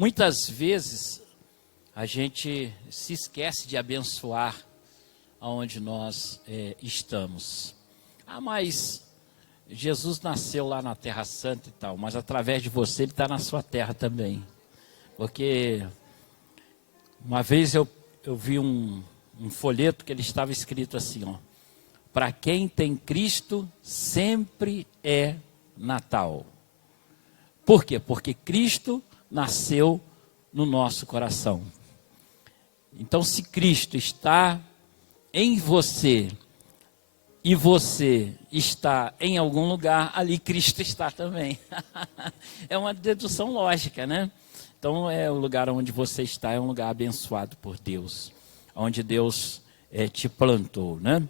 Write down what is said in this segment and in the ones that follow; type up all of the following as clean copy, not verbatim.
Muitas vezes a gente se esquece de abençoar aonde nós estamos. Mas Jesus nasceu lá na Terra Santa e tal, mas através de você ele está na sua terra também. Porque uma vez eu vi um folheto que ele estava escrito assim, ó: para quem tem Cristo, sempre é Natal. Por quê? Porque Cristo nasceu no nosso coração. Então, se Cristo está em você e você está em algum lugar, ali Cristo está também. É uma dedução lógica, né? Então, o lugar onde você está é um lugar abençoado por Deus, onde Deus te plantou, né?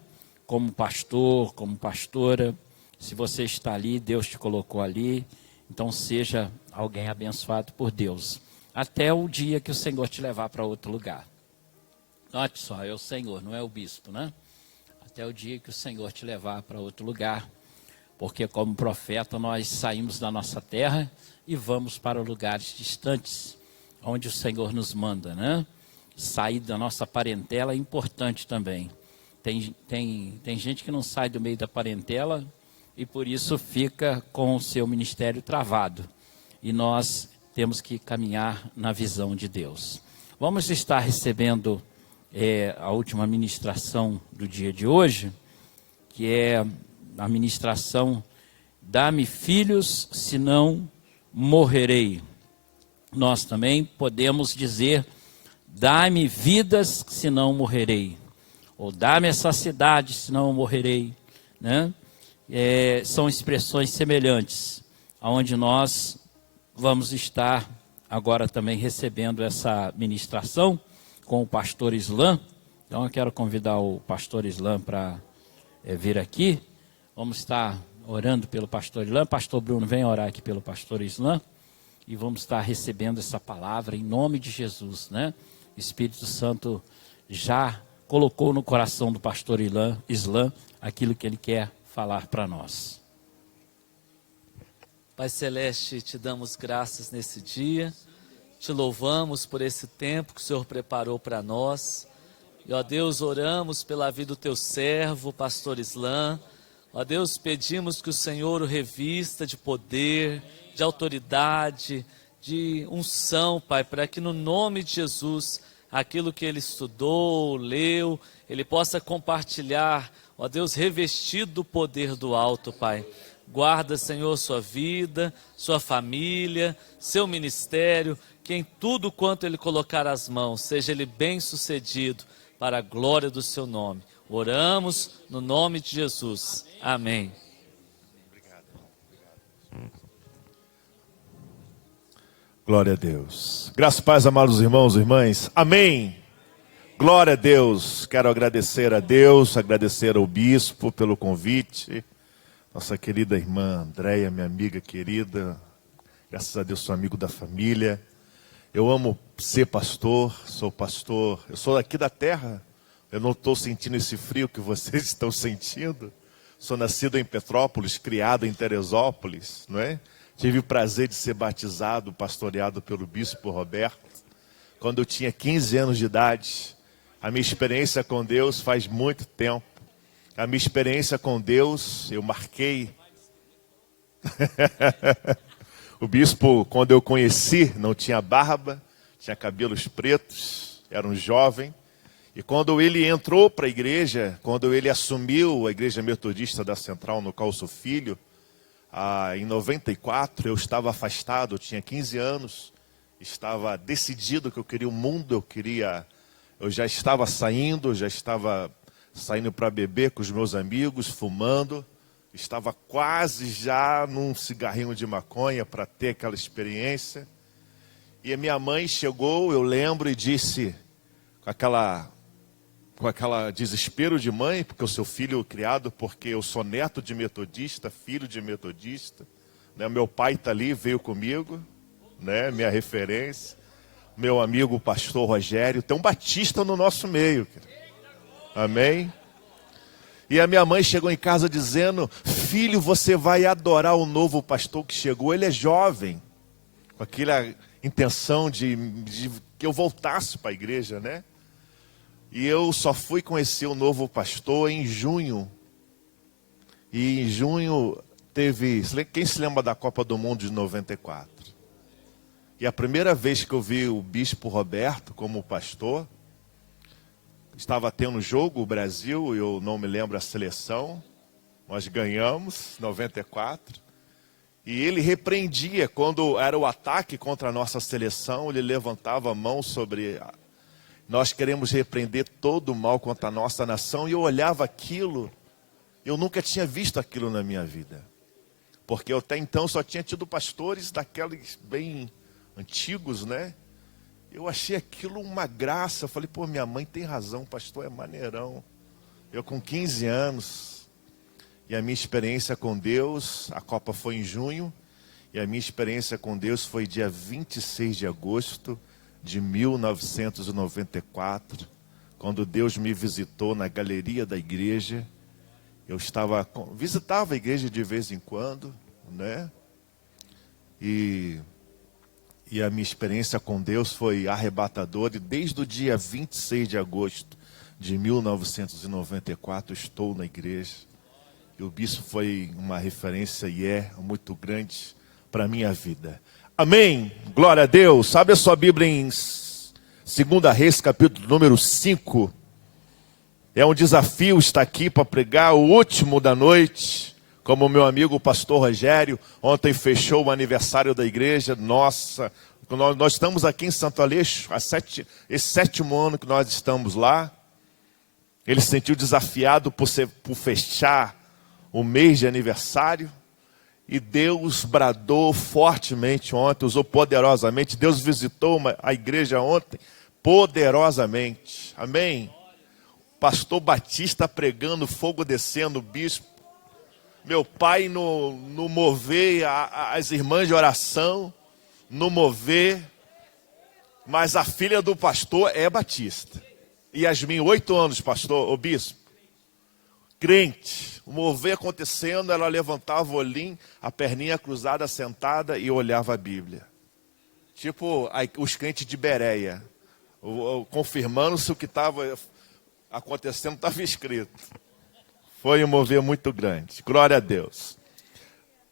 Como pastor, como pastora, se você está ali, Deus te colocou ali, então seja alguém abençoado por Deus, até o dia que o Senhor te levar para outro lugar. Note só, é o Senhor, não é o bispo, né? Até o dia que o Senhor te levar para outro lugar, porque como profeta nós saímos da nossa terra e vamos para lugares distantes, onde o Senhor nos manda, né? Sair da nossa parentela é importante também. Tem gente que não sai do meio da parentela e por isso fica com o seu ministério travado. E nós temos que caminhar na visão de Deus. Vamos estar recebendo a última ministração do dia de hoje, que é a ministração "Dá-me filhos, senão morrerei". Nós também podemos dizer "Dá-me vidas, senão morrerei", ou "Dá-me essa cidade, senão morrerei", né? São expressões semelhantes, onde nós vamos estar agora também recebendo essa ministração com o pastor Islan. Então eu quero convidar o pastor Islan para vir aqui. Vamos estar orando pelo pastor Islan. Pastor Bruno, vem orar aqui pelo pastor Islan. E vamos estar recebendo essa palavra em nome de Jesus, né? O Espírito Santo já colocou no coração do pastor Islan aquilo que ele quer falar para nós. Pai Celeste, te damos graças nesse dia, te louvamos por esse tempo que o Senhor preparou para nós. E, ó Deus, oramos pela vida do teu servo, pastor Islan. Ó Deus, pedimos que o Senhor o revista de poder, de autoridade, de unção, Pai, para que no nome de Jesus, aquilo que ele estudou, leu, ele possa compartilhar, ó Deus, revestido do poder do alto, Pai. Guarda, Senhor, sua vida, sua família, seu ministério, que em tudo quanto ele colocar as mãos, seja ele bem sucedido, para a glória do seu nome. Oramos no nome de Jesus. Amém. Glória a Deus. Graças e paz, amados irmãos e irmãs. Amém. Glória a Deus. Quero agradecer a Deus, agradecer ao bispo pelo convite. Nossa querida irmã Andréia, minha amiga querida. Graças a Deus sou amigo da família. Eu amo ser pastor, sou pastor. Eu sou aqui da terra. Eu não estou sentindo esse frio que vocês estão sentindo. Sou nascido em Petrópolis, criado em Teresópolis, não é? Tive o prazer de ser batizado, pastoreado pelo bispo Roberto, quando eu tinha 15 anos de idade. A minha experiência com Deus faz muito tempo. A minha experiência com Deus, eu marquei. O bispo, quando eu conheci, não tinha barba, tinha cabelos pretos, era um jovem. E quando ele entrou para a igreja, quando ele assumiu a igreja metodista da Central, no qual eu sou filho, em 94, eu estava afastado, eu tinha 15 anos, estava decidido que eu queria o mundo, eu já estava saindo para beber com os meus amigos, fumando, estava quase já num cigarrinho de maconha para ter aquela experiência. E a minha mãe chegou, eu lembro, e disse, com aquela desespero de mãe, porque o seu filho criado, porque eu sou neto de metodista, filho de metodista, né? Meu pai está ali, veio comigo, né? Minha referência, meu amigo o pastor Rogério, tem um batista no nosso meio, amém? E a minha mãe chegou em casa dizendo, filho, você vai adorar o novo pastor que chegou, ele é jovem, com intenção de que eu voltasse para a igreja, né? E eu só fui conhecer o novo pastor em junho. E em junho teve... Quem se lembra da Copa do Mundo de 94? E a primeira vez que eu vi o bispo Roberto como pastor, estava tendo jogo, o Brasil, eu não me lembro a seleção, nós ganhamos, 94. E ele repreendia, quando era o ataque contra a nossa seleção, ele levantava a mão sobre... Nós queremos repreender todo o mal contra a nossa nação. E eu olhava aquilo, eu nunca tinha visto aquilo na minha vida. Porque eu até então só tinha tido pastores daqueles bem antigos, né? Eu achei aquilo uma graça. Eu falei, pô, minha mãe tem razão, o pastor é maneirão. Eu com 15 anos, e a minha experiência com Deus, a Copa foi em junho, e a minha experiência com Deus foi dia 26 de agosto de 1994, quando Deus me visitou na galeria da igreja. Eu visitava a igreja de vez em quando, né? E a minha experiência com Deus foi arrebatadora, e desde o dia 26 de agosto de 1994 estou na igreja. E o bispo foi uma referência e é muito grande para a minha vida. Amém? Glória a Deus. Abre a sua Bíblia em 2 Reis, capítulo número 5. É um desafio estar aqui para pregar o último da noite. Como o meu amigo o pastor Rogério, ontem fechou o aniversário da igreja. Nossa, nós estamos aqui em Santo Aleixo, esse 7º ano que nós estamos lá. Ele se sentiu desafiado por fechar o mês de aniversário. E Deus bradou fortemente ontem, usou poderosamente. Deus visitou a igreja ontem poderosamente. Amém? Pastor Batista pregando, fogo descendo, bispo. Meu pai no mover, as irmãs de oração, no mover. Mas a filha do pastor é Batista. Yasmin, 8 anos, pastor, o bispo. Crente, o mover acontecendo, ela levantava o olhinho, a perninha cruzada, sentada e olhava a Bíblia. Tipo os crentes de Bereia, confirmando se o que estava acontecendo estava escrito. Foi um mover muito grande. Glória a Deus.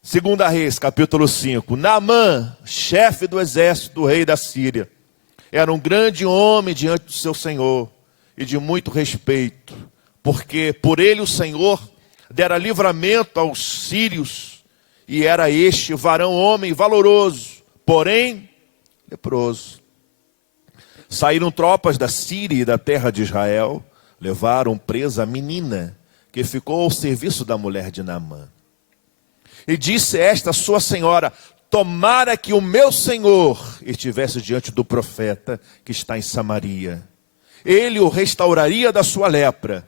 2 Reis, capítulo 5. Naamã, chefe do exército do rei da Síria, era um grande homem diante do seu senhor e de muito respeito, porque por ele o Senhor dera livramento aos sírios, e era este varão homem valoroso, porém leproso. Saíram tropas da Síria e da terra de Israel, levaram presa a menina, que ficou ao serviço da mulher de Naamã. E disse esta sua senhora: tomara que o meu senhor estivesse diante do profeta que está em Samaria. Ele o restauraria da sua lepra.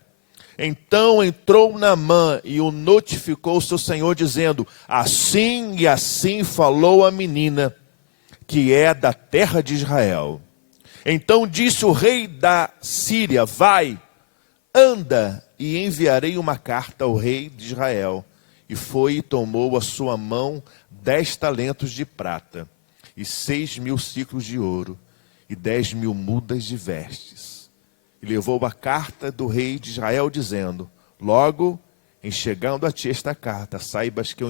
Então entrou Naamã e o notificou o seu senhor, dizendo: assim e assim falou a menina, que é da terra de Israel. Então disse o rei da Síria: vai, anda, e enviarei uma carta ao rei de Israel. E foi e tomou à sua mão 10 talentos de prata, e 6.000 ciclos de ouro, e 10.000 mudas de vestes. E levou a carta do rei de Israel, dizendo: logo, em chegando a ti esta carta, saibas que eu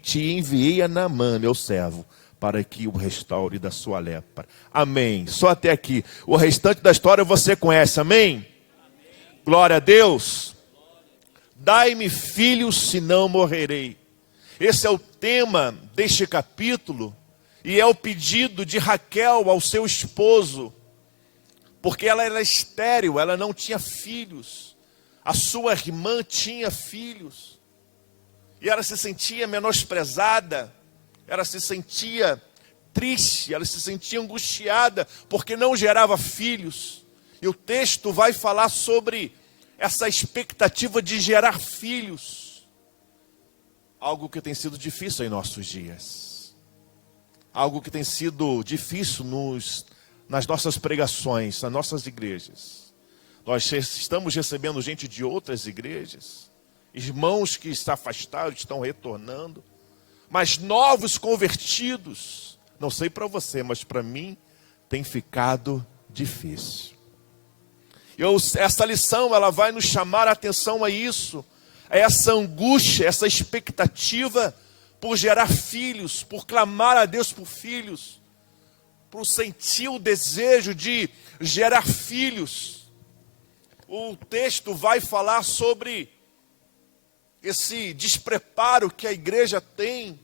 te enviei a Naamã, meu servo, para que o restaure da sua lepra. Amém. Só até aqui. O restante da história você conhece, amém? Glória a Deus. Dai-me filhos, senão morrerei. Esse é o tema deste capítulo, e é o pedido de Raquel ao seu esposo, porque ela era estéril, ela não tinha filhos. A sua irmã tinha filhos, e ela se sentia menosprezada, ela se sentia triste, ela se sentia angustiada, porque não gerava filhos. E o texto vai falar sobre essa expectativa de gerar filhos, algo que tem sido difícil em nossos dias, algo que tem sido difícil nas nossas pregações, nas nossas igrejas. Nós estamos recebendo gente de outras igrejas, irmãos que se afastaram, estão retornando, mas novos convertidos Não sei para você, mas para mim tem ficado difícil. Essa lição, ela vai nos chamar a atenção a isso, a essa angústia, essa expectativa por gerar filhos, por clamar a Deus por filhos, por sentir o desejo de gerar filhos. O texto vai falar sobre esse despreparo que a igreja tem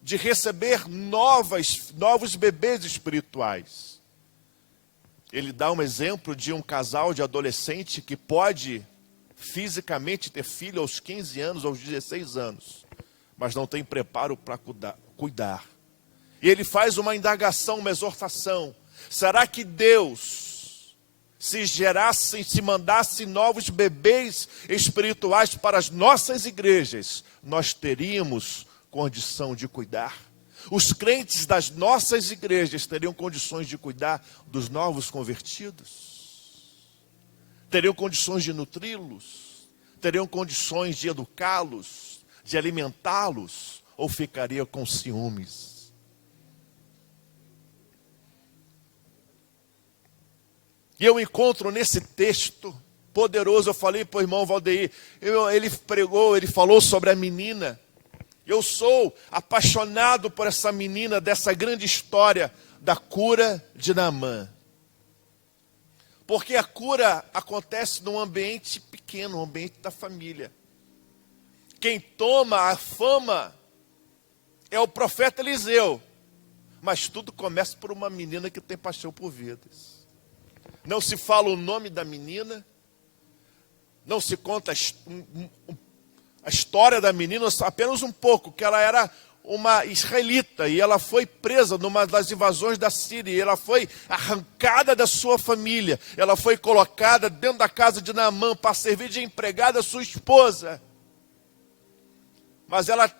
de receber novos bebês espirituais. Ele dá um exemplo de um casal de adolescente que pode fisicamente ter filho aos 15 anos, aos 16 anos, mas não tem preparo para cuidar. E ele faz uma indagação, uma exortação. Será que Deus, se mandasse novos bebês espirituais para as nossas igrejas, nós teríamos condição de cuidar? Os crentes das nossas igrejas teriam condições de cuidar dos novos convertidos? Teriam condições de nutri-los? Teriam condições de educá-los, de alimentá-los? Ou ficaria com ciúmes? E eu encontro nesse texto poderoso, eu falei para o irmão Valdeir, ele falou sobre a menina. Eu sou apaixonado por essa menina, dessa grande história da cura de Naamã. Porque a cura acontece num ambiente pequeno, um ambiente da família. Quem toma a fama é o profeta Eliseu. Mas tudo começa por uma menina que tem paixão por vidas. Não se fala o nome da menina, não se conta a história da menina, apenas um pouco, que ela era uma israelita e ela foi presa numa das invasões da Síria, e ela foi arrancada da sua família, ela foi colocada dentro da casa de Naamã para servir de empregada à sua esposa. Mas ela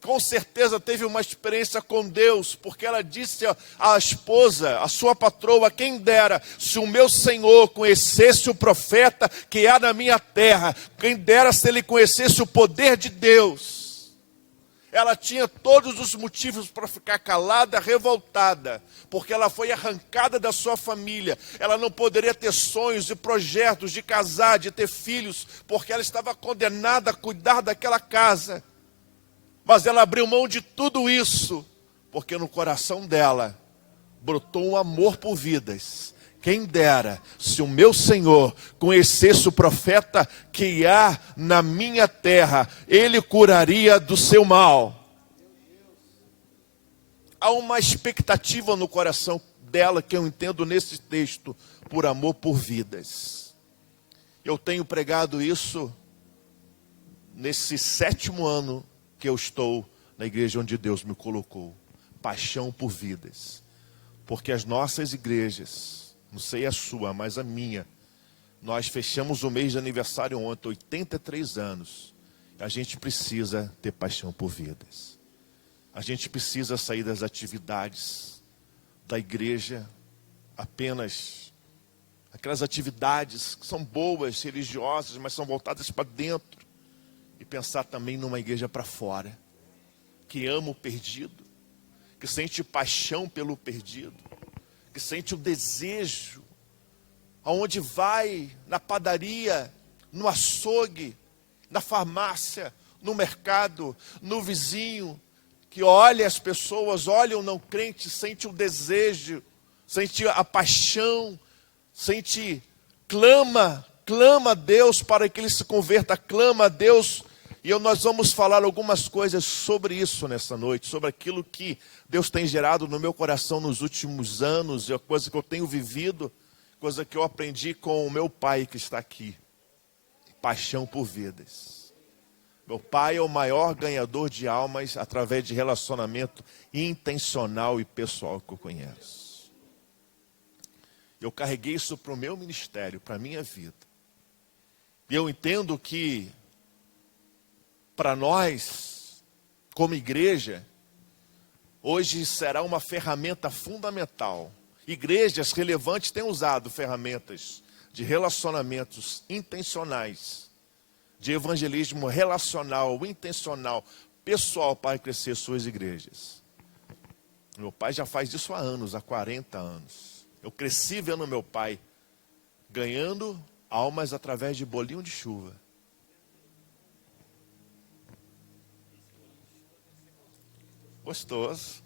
com certeza teve uma experiência com Deus, porque ela disse à esposa, a sua patroa: quem dera se o meu Senhor conhecesse o profeta que há na minha terra, quem dera se ele conhecesse o poder de Deus. Ela tinha todos os motivos para ficar calada, revoltada, porque ela foi arrancada da sua família. Ela não poderia ter sonhos e projetos de casar, de ter filhos, porque ela estava condenada a cuidar daquela casa. Mas ela abriu mão de tudo isso, porque no coração dela brotou um amor por vidas. Quem dera se o meu Senhor conhecesse o profeta que há na minha terra, ele curaria do seu mal. Há uma expectativa no coração dela, que eu entendo nesse texto, por amor por vidas. Eu tenho pregado isso nesse 7º ano que eu estou na igreja onde Deus me colocou. Paixão por vidas. Porque as nossas igrejas, não sei a sua, mas a minha, nós fechamos o mês de aniversário ontem, 83 anos. A gente precisa ter paixão por vidas. A gente precisa sair das atividades da igreja, apenas aquelas atividades que são boas, religiosas, mas são voltadas para dentro. E pensar também numa igreja para fora, que ama o perdido, que sente paixão pelo perdido, que sente o desejo, aonde vai, na padaria, no açougue, na farmácia, no mercado, no vizinho, que olha as pessoas, olha o não crente, sente o desejo, sente a paixão, clama a Deus para que ele se converta, clama a Deus. E nós vamos falar algumas coisas sobre isso nessa noite, sobre aquilo que Deus tem gerado no meu coração nos últimos anos, a coisa que eu tenho vivido, coisa que eu aprendi com o meu pai que está aqui. Paixão por vidas. Meu pai é o maior ganhador de almas através de relacionamento intencional e pessoal que eu conheço. Eu carreguei isso para o meu ministério, para a minha vida. E eu entendo que para nós, como igreja, hoje será uma ferramenta fundamental. Igrejas relevantes têm usado ferramentas de relacionamentos intencionais, de evangelismo relacional, intencional, pessoal, para crescer suas igrejas. Meu pai já faz isso há anos, há 40 anos. Eu cresci vendo meu pai ganhando almas através de bolinho de chuva. Gostoso.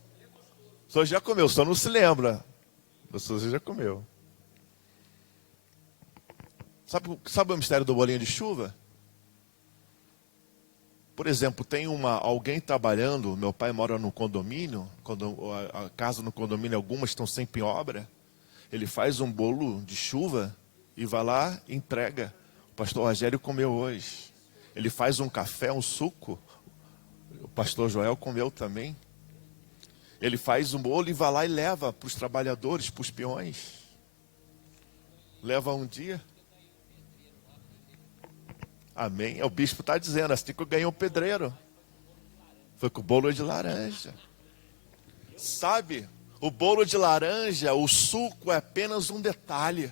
O senhor já comeu, só não se lembra. O senhor já comeu. Sabe o mistério do bolinho de chuva? Por exemplo, tem alguém trabalhando, meu pai mora no condomínio, quando a casa no condomínio, algumas estão sempre em obra, ele faz um bolo de chuva e vai lá e entrega. O pastor Rogério comeu hoje. Ele faz um café, um suco, o pastor Joel comeu também. Ele faz um bolo e vai lá e leva para os trabalhadores, para os peões. Leva um dia. Amém. O bispo está dizendo, assim que eu ganhei um pedreiro. Foi com o bolo de laranja. Sabe, o bolo de laranja, o suco é apenas um detalhe.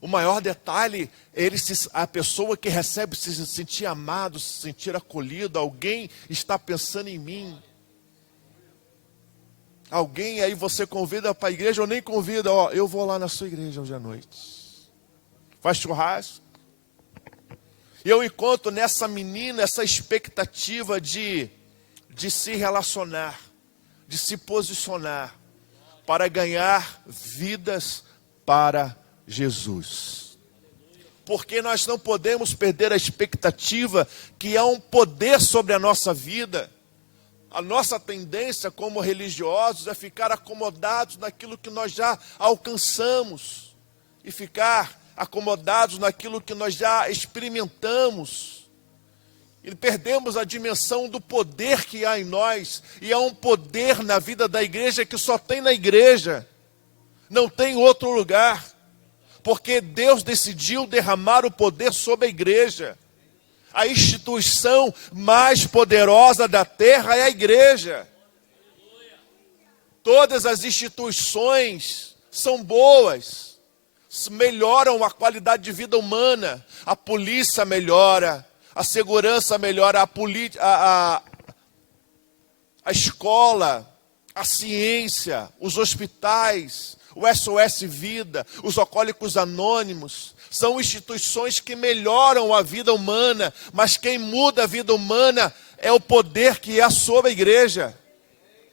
O maior detalhe é a pessoa que recebe se sentir amado, se sentir acolhido. Alguém está pensando em mim. Alguém aí você convida para a igreja ou nem convida. Ó, eu vou lá na sua igreja hoje à noite. Faz churrasco. E eu encontro nessa menina essa expectativa de se relacionar, de se posicionar, para ganhar vidas para Jesus. Porque nós não podemos perder a expectativa que há um poder sobre a nossa vida. A nossa tendência como religiosos é ficar acomodados naquilo que nós já alcançamos e ficar acomodados naquilo que nós já experimentamos. E perdemos a dimensão do poder que há em nós. E há um poder na vida da igreja que só tem na igreja. Não tem em outro lugar. Porque Deus decidiu derramar o poder sobre a igreja. A instituição mais poderosa da terra é a igreja. Todas as instituições são boas. Melhoram a qualidade de vida humana. A polícia melhora, a segurança melhora, a escola, a ciência, os hospitais, o SOS Vida, os Alcoólicos Anônimos. São instituições que melhoram a vida humana, mas quem muda a vida humana é o poder que há sobre a igreja.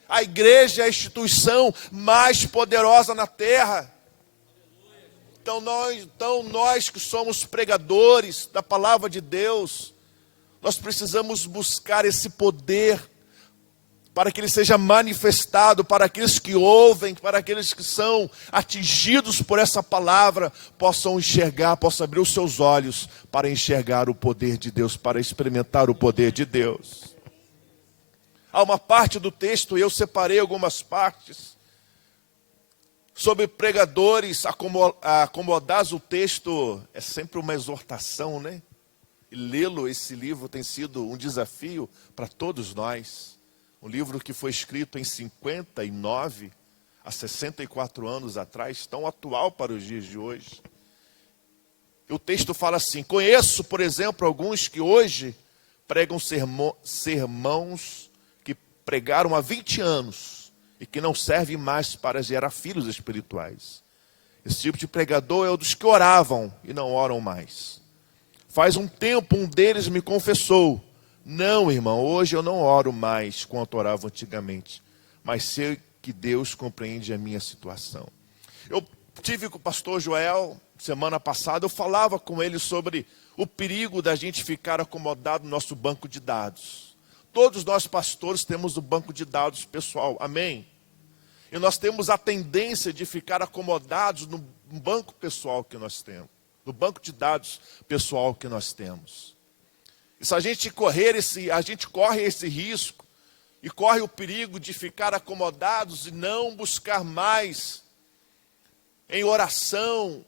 A igreja é a instituição mais poderosa na terra. Então nós que somos pregadores da palavra de Deus, nós precisamos buscar esse poder para que ele seja manifestado para aqueles que ouvem, para aqueles que são atingidos por essa palavra, possam enxergar, possam abrir os seus olhos para enxergar o poder de Deus, para experimentar o poder de Deus. Há uma parte do texto, eu separei algumas partes, sobre pregadores acomodados. O texto é sempre uma exortação, né? E lê-lo, esse livro tem sido um desafio para todos nós. Um livro que foi escrito em 59, há 64 anos atrás, tão atual para os dias de hoje. E o texto fala assim: conheço, por exemplo, alguns que hoje pregam sermãos que pregaram há 20 anos, e que não serve mais para gerar filhos espirituais. Esse tipo de pregador é o dos que oravam e não oram mais. Faz um tempo um deles me confessou: não, irmão, hoje eu não oro mais quanto orava antigamente, mas sei que Deus compreende a minha situação. Eu tive com o pastor Joel, semana passada, eu falava com ele sobre o perigo da gente ficar acomodado no nosso banco de dados. Todos nós pastores temos o banco de dados pessoal, amém? E nós temos a tendência de ficar acomodados no banco pessoal que nós temos, no banco de dados pessoal que nós temos. E se a gente corre esse risco e corre o perigo de ficar acomodados e não buscar mais em oração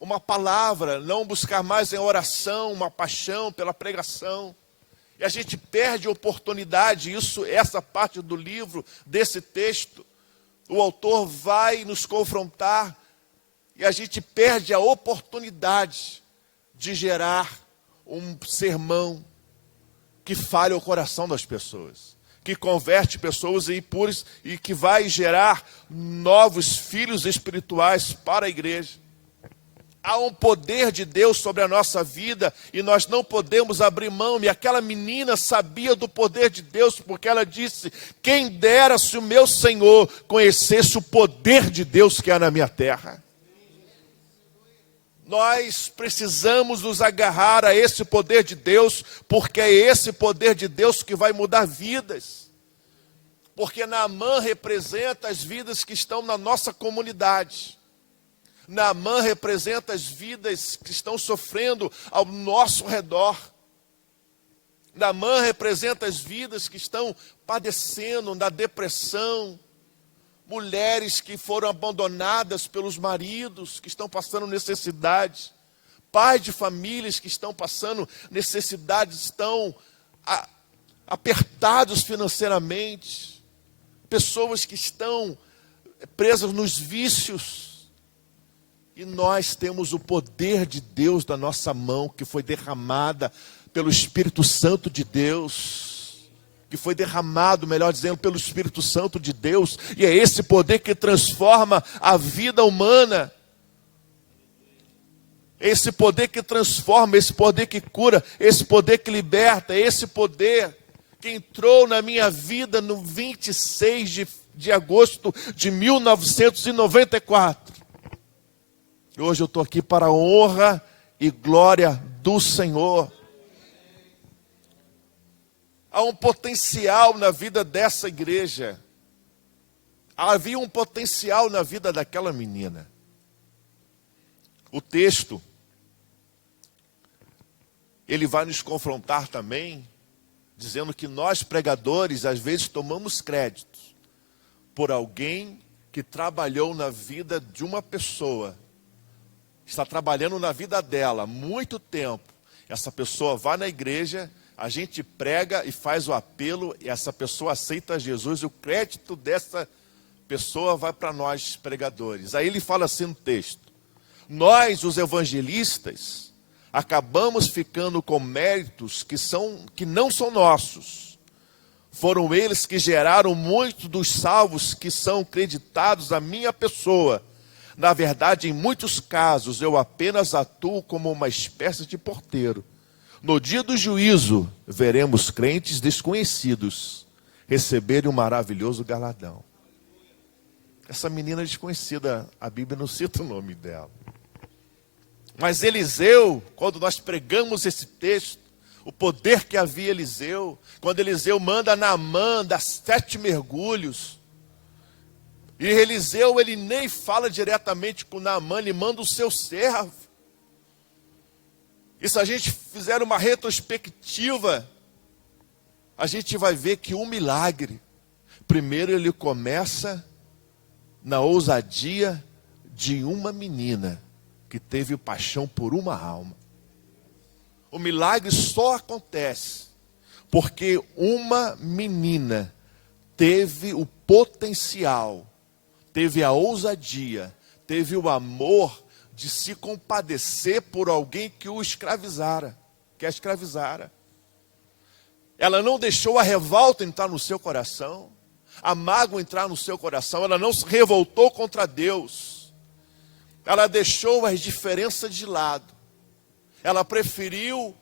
uma palavra, não buscar mais em oração uma paixão pela pregação. E a gente perde a oportunidade. Essa parte do livro, desse texto, o autor vai nos confrontar e a gente perde a oportunidade de gerar um sermão que fale o coração das pessoas, que converte pessoas impuras e que vai gerar novos filhos espirituais para a igreja. Há um poder de Deus sobre a nossa vida e nós não podemos abrir mão. E aquela menina sabia do poder de Deus, porque ela disse: quem dera se o meu Senhor conhecesse o poder de Deus que há na minha terra. Nós precisamos nos agarrar a esse poder de Deus, porque é esse poder de Deus que vai mudar vidas. Porque Naamã representa as vidas que estão na nossa comunidade. Naamã representa as vidas que estão sofrendo ao nosso redor. Naamã representa as vidas que estão padecendo da depressão. Mulheres que foram abandonadas pelos maridos, que estão passando necessidade. Pais de famílias que estão passando necessidades, estão apertados financeiramente. Pessoas que estão presas nos vícios. E nós temos o poder de Deus na nossa mão, que foi derramada pelo Espírito Santo de Deus. Que foi derramado, melhor dizendo, pelo Espírito Santo de Deus. E é esse poder que transforma a vida humana. Esse poder que transforma, esse poder que cura, esse poder que liberta, esse poder que entrou na minha vida no 26 de agosto de 1994. E hoje eu estou aqui para a honra e glória do Senhor. Há um potencial na vida dessa igreja. Havia um potencial na vida daquela menina. O texto, ele vai nos confrontar também, dizendo que nós pregadores, às vezes, tomamos crédito por alguém que trabalhou na vida de uma pessoa. Está trabalhando na vida dela há muito tempo. Essa pessoa vai na igreja, a gente prega e faz o apelo, e essa pessoa aceita Jesus, e o crédito dessa pessoa vai para nós, pregadores. Aí ele fala assim no texto: nós, os evangelistas, acabamos ficando com méritos que não são nossos. Foram eles que geraram muitos dos salvos que são creditados à minha pessoa. Na verdade, em muitos casos, eu apenas atuo como uma espécie de porteiro. No dia do juízo, veremos crentes desconhecidos receberem um maravilhoso galardão. Essa menina desconhecida, a Bíblia não cita o nome dela. Mas Eliseu, quando nós pregamos esse texto, o poder que havia Eliseu, quando Eliseu manda Naamã dar 7 mergulhos, e Eliseu, ele nem fala diretamente com Naamã, ele manda o seu servo. E se a gente fizer uma retrospectiva, a gente vai ver que um milagre, primeiro ele começa na ousadia de uma menina que teve paixão por uma alma. O milagre só acontece porque uma menina teve o potencial, teve a ousadia, teve o amor de se compadecer por alguém que o escravizara, que a escravizara. Ela não deixou a revolta entrar no seu coração, a mágoa entrar no seu coração, ela não se revoltou contra Deus. Ela deixou as diferenças de lado. Ela preferiu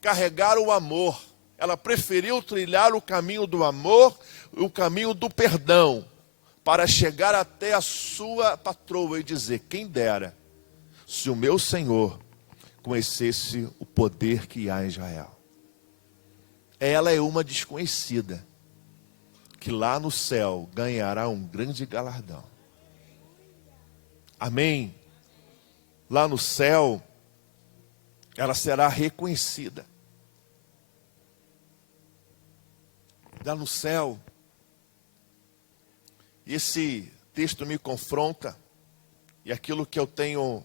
carregar o amor. Ela preferiu trilhar o caminho do amor, o caminho do perdão, para chegar até a sua patroa e dizer: quem dera se o meu Senhor conhecesse o poder que há em Israel. Ela é uma desconhecida, que lá no céu ganhará um grande galardão. Amém? Lá no céu, ela será reconhecida. Lá no céu, esse texto me confronta, e aquilo que eu tenho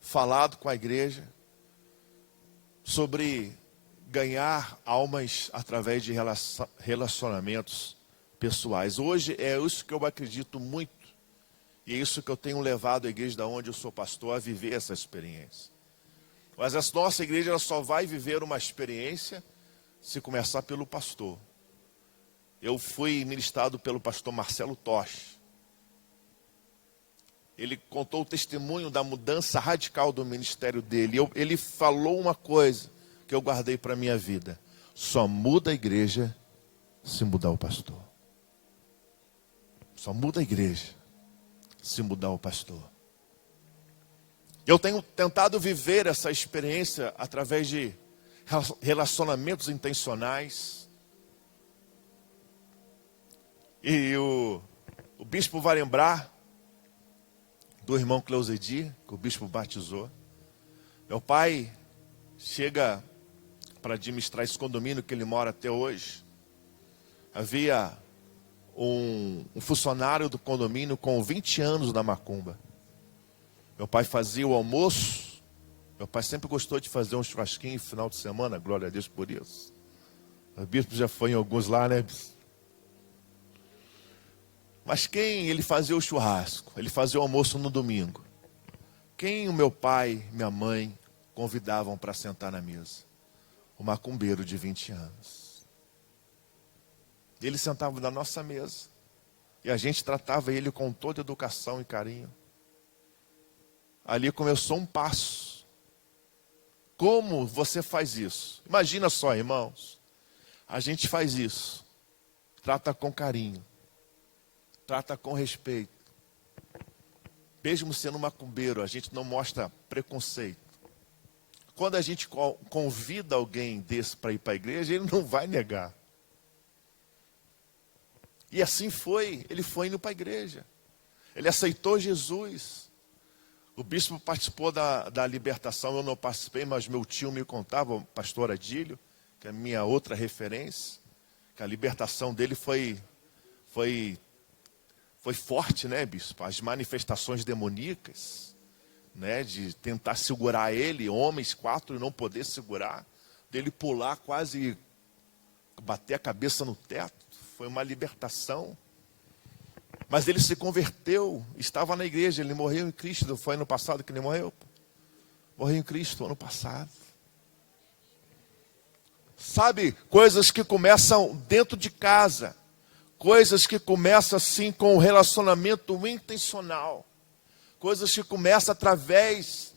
falado com a igreja, sobre ganhar almas através de relacionamentos pessoais. Hoje é isso que eu acredito muito, e é isso que eu tenho levado a igreja da onde eu sou pastor a viver essa experiência. Mas a nossa igreja ela só vai viver uma experiência se começar pelo pastor. eu fui ministrado pelo pastor Marcelo Tosh. Ele contou o testemunho da mudança radical do ministério dele. Ele falou uma coisa que eu guardei para a minha vida: só muda a igreja se mudar o pastor. Só muda a igreja se mudar o pastor. Eu tenho tentado viver essa experiência através de relacionamentos intencionais. E o bispo vai lembrar do irmão Cleusedir, que o bispo batizou. Meu pai chega para administrar esse condomínio que ele mora até hoje. Havia um funcionário do condomínio com 20 anos na macumba. Meu pai fazia o almoço. Meu pai sempre gostou de fazer um churrasquinho no final de semana, glória a Deus por isso. O bispo já foi em alguns lá, né? Mas quem ele fazia o churrasco? Ele fazia o almoço no domingo. Quem o meu pai, minha mãe convidavam para sentar na mesa? O macumbeiro de 20 anos. Ele sentava na nossa mesa. E a gente tratava ele com toda educação e carinho. Ali começou um passo. Como você faz isso? Imagina só, irmãos. A gente faz isso. Trata com carinho. Trata com respeito. Mesmo sendo macumbeiro, a gente não mostra preconceito. Quando a gente convida alguém desse para ir para a igreja, ele não vai negar. E assim foi, ele foi indo para a igreja. Ele aceitou Jesus. O bispo participou da libertação, eu não participei, mas meu tio me contava, o pastor Adílio, que é a minha outra referência, que a libertação dele foi forte, né, bispo? As manifestações demoníacas, né, de tentar segurar ele, homens 4 não poder segurar, dele pular quase, bater a cabeça no teto, foi uma libertação. Mas ele se converteu, estava na igreja, ele morreu em Cristo. Foi ano passado que ele morreu? Morreu em Cristo ano passado. Sabe, coisas que começam dentro de casa, coisas que começam assim com um relacionamento intencional, coisas que começam através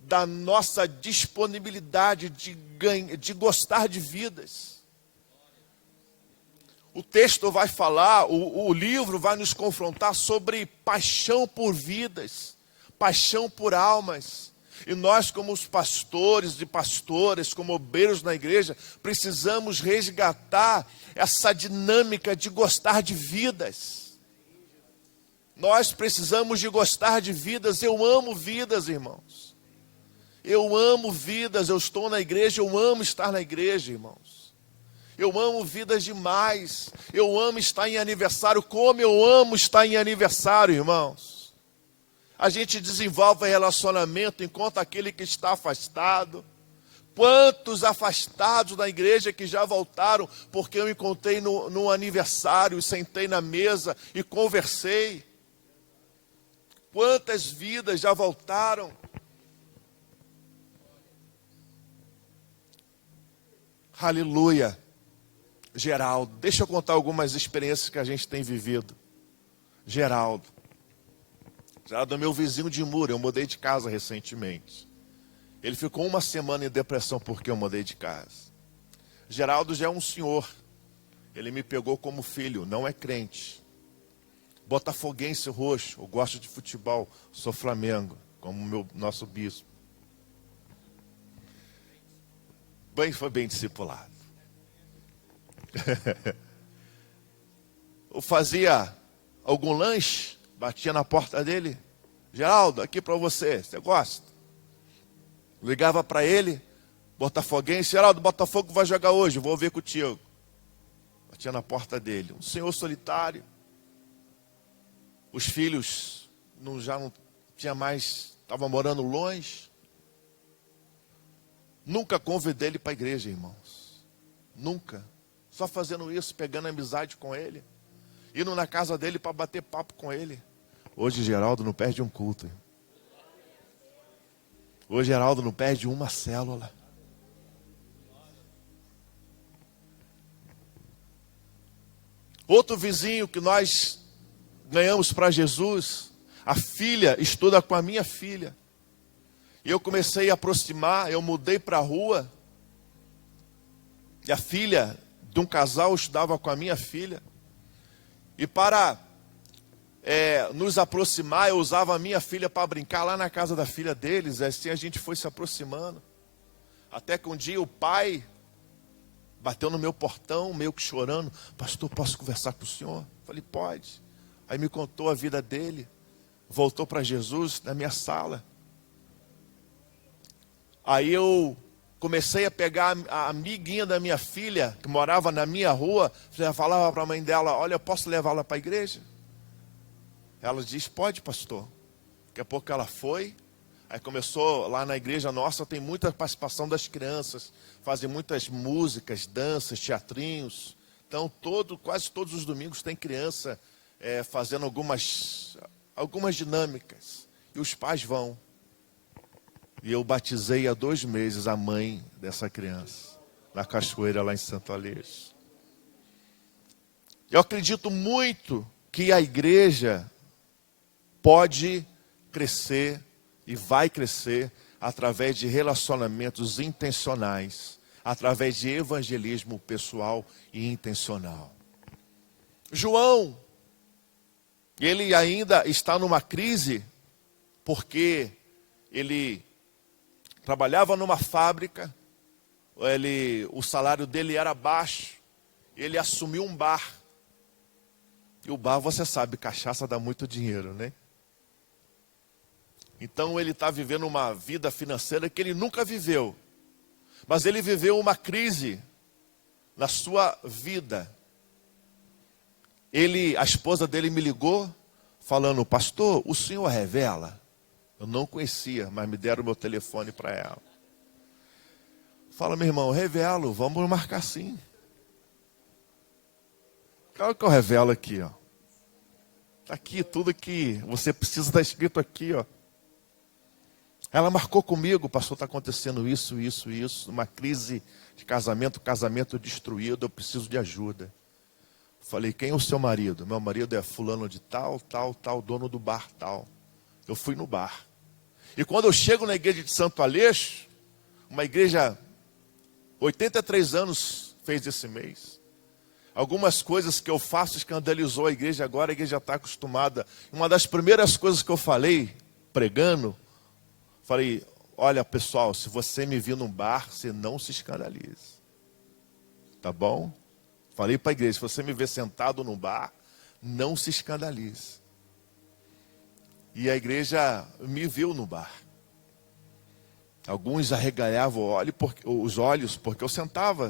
da nossa disponibilidade de gostar de vidas. O texto vai falar, o livro vai nos confrontar sobre paixão por vidas, paixão por almas. E nós, como os pastores e pastoras, como obreiros na igreja, precisamos resgatar essa dinâmica de gostar de vidas. Nós precisamos de gostar de vidas. Eu amo vidas, irmãos. Eu amo vidas, eu estou na igreja, eu amo estar na igreja, irmãos. Eu amo vidas demais. Eu amo estar em aniversário. Como eu amo estar em aniversário, irmãos. A gente desenvolve relacionamento enquanto aquele que está afastado. Quantos afastados da igreja que já voltaram porque eu encontrei no aniversário, sentei na mesa e conversei. Quantas vidas já voltaram. Aleluia. Geraldo, deixa eu contar algumas experiências que a gente tem vivido. Geraldo é meu vizinho de muro, eu mudei de casa recentemente. Ele ficou uma semana em depressão porque eu mudei de casa. Geraldo já é um senhor, ele me pegou como filho, não é crente. Botafoguense roxo, eu gosto de futebol, sou Flamengo, como nosso bispo. Foi bem discipulado. Eu fazia algum lanche, batia na porta dele. Geraldo, aqui para você gosta? Ligava para ele, botafoguense. Geraldo, o Botafogo vai jogar hoje, vou ver contigo. Batia na porta dele. Um senhor solitário. Os filhos já não tinha mais, estavam morando longe. Nunca convidei ele para a igreja, irmãos. Nunca. Só fazendo isso, pegando amizade com ele. Indo na casa dele para bater papo com ele. Hoje Geraldo não perde um culto. Hoje Geraldo não perde uma célula. Outro vizinho que nós ganhamos para Jesus, a filha estuda com a minha filha. E eu comecei a aproximar, eu mudei para a rua. E a filha de um casal estudava com a minha filha. E para nos aproximar, eu usava a minha filha para brincar lá na casa da filha deles. Assim a gente foi se aproximando. Até que um dia o pai bateu no meu portão, meio que chorando. Pastor, posso conversar com o senhor? Falei, pode. Aí me contou a vida dele. Voltou para Jesus na minha sala. Aí eu comecei a pegar a amiguinha da minha filha, que morava na minha rua. Falava para a mãe dela, olha, eu posso levá-la para a igreja? Ela diz, pode, pastor. Daqui a pouco ela foi. Aí começou, lá na igreja nossa, tem muita participação das crianças. Fazem muitas músicas, danças, teatrinhos. Então, quase todos os domingos tem criança fazendo algumas dinâmicas. E os pais vão. E eu batizei há 2 meses a mãe dessa criança, na cachoeira lá em Santo Aleixo. Eu acredito muito que a igreja pode crescer e vai crescer através de relacionamentos intencionais, através de evangelismo pessoal e intencional. João, ele ainda está numa crise, porque ele trabalhava numa fábrica, o salário dele era baixo, ele assumiu um bar. E o bar, você sabe, cachaça dá muito dinheiro, né? Então ele está vivendo uma vida financeira que ele nunca viveu. Mas ele viveu uma crise na sua vida. A esposa dele me ligou, falando, pastor, o senhor revela? Eu não conhecia, mas me deram o meu telefone para ela. Fala, meu irmão, revelo, vamos marcar sim. Claro que eu revelo aqui, ó. Está aqui, tudo que você precisa estar escrito aqui, ó. Ela marcou comigo, pastor, está acontecendo isso, uma crise de casamento destruído, eu preciso de ajuda. Falei, quem é o seu marido? Meu marido é fulano de tal, dono do bar tal. Eu fui no bar. E quando eu chego na igreja de Santo Aleixo, uma igreja, 83 anos fez esse mês. Algumas coisas que eu faço escandalizou a igreja, agora a igreja está acostumada. Uma das primeiras coisas que eu falei, pregando, falei, olha pessoal, se você me vir num bar, você não se escandalize. Tá bom? Falei para a igreja, se você me ver sentado num bar, não se escandalize. E a igreja me viu no bar. Alguns arregalhavam os olhos, porque eu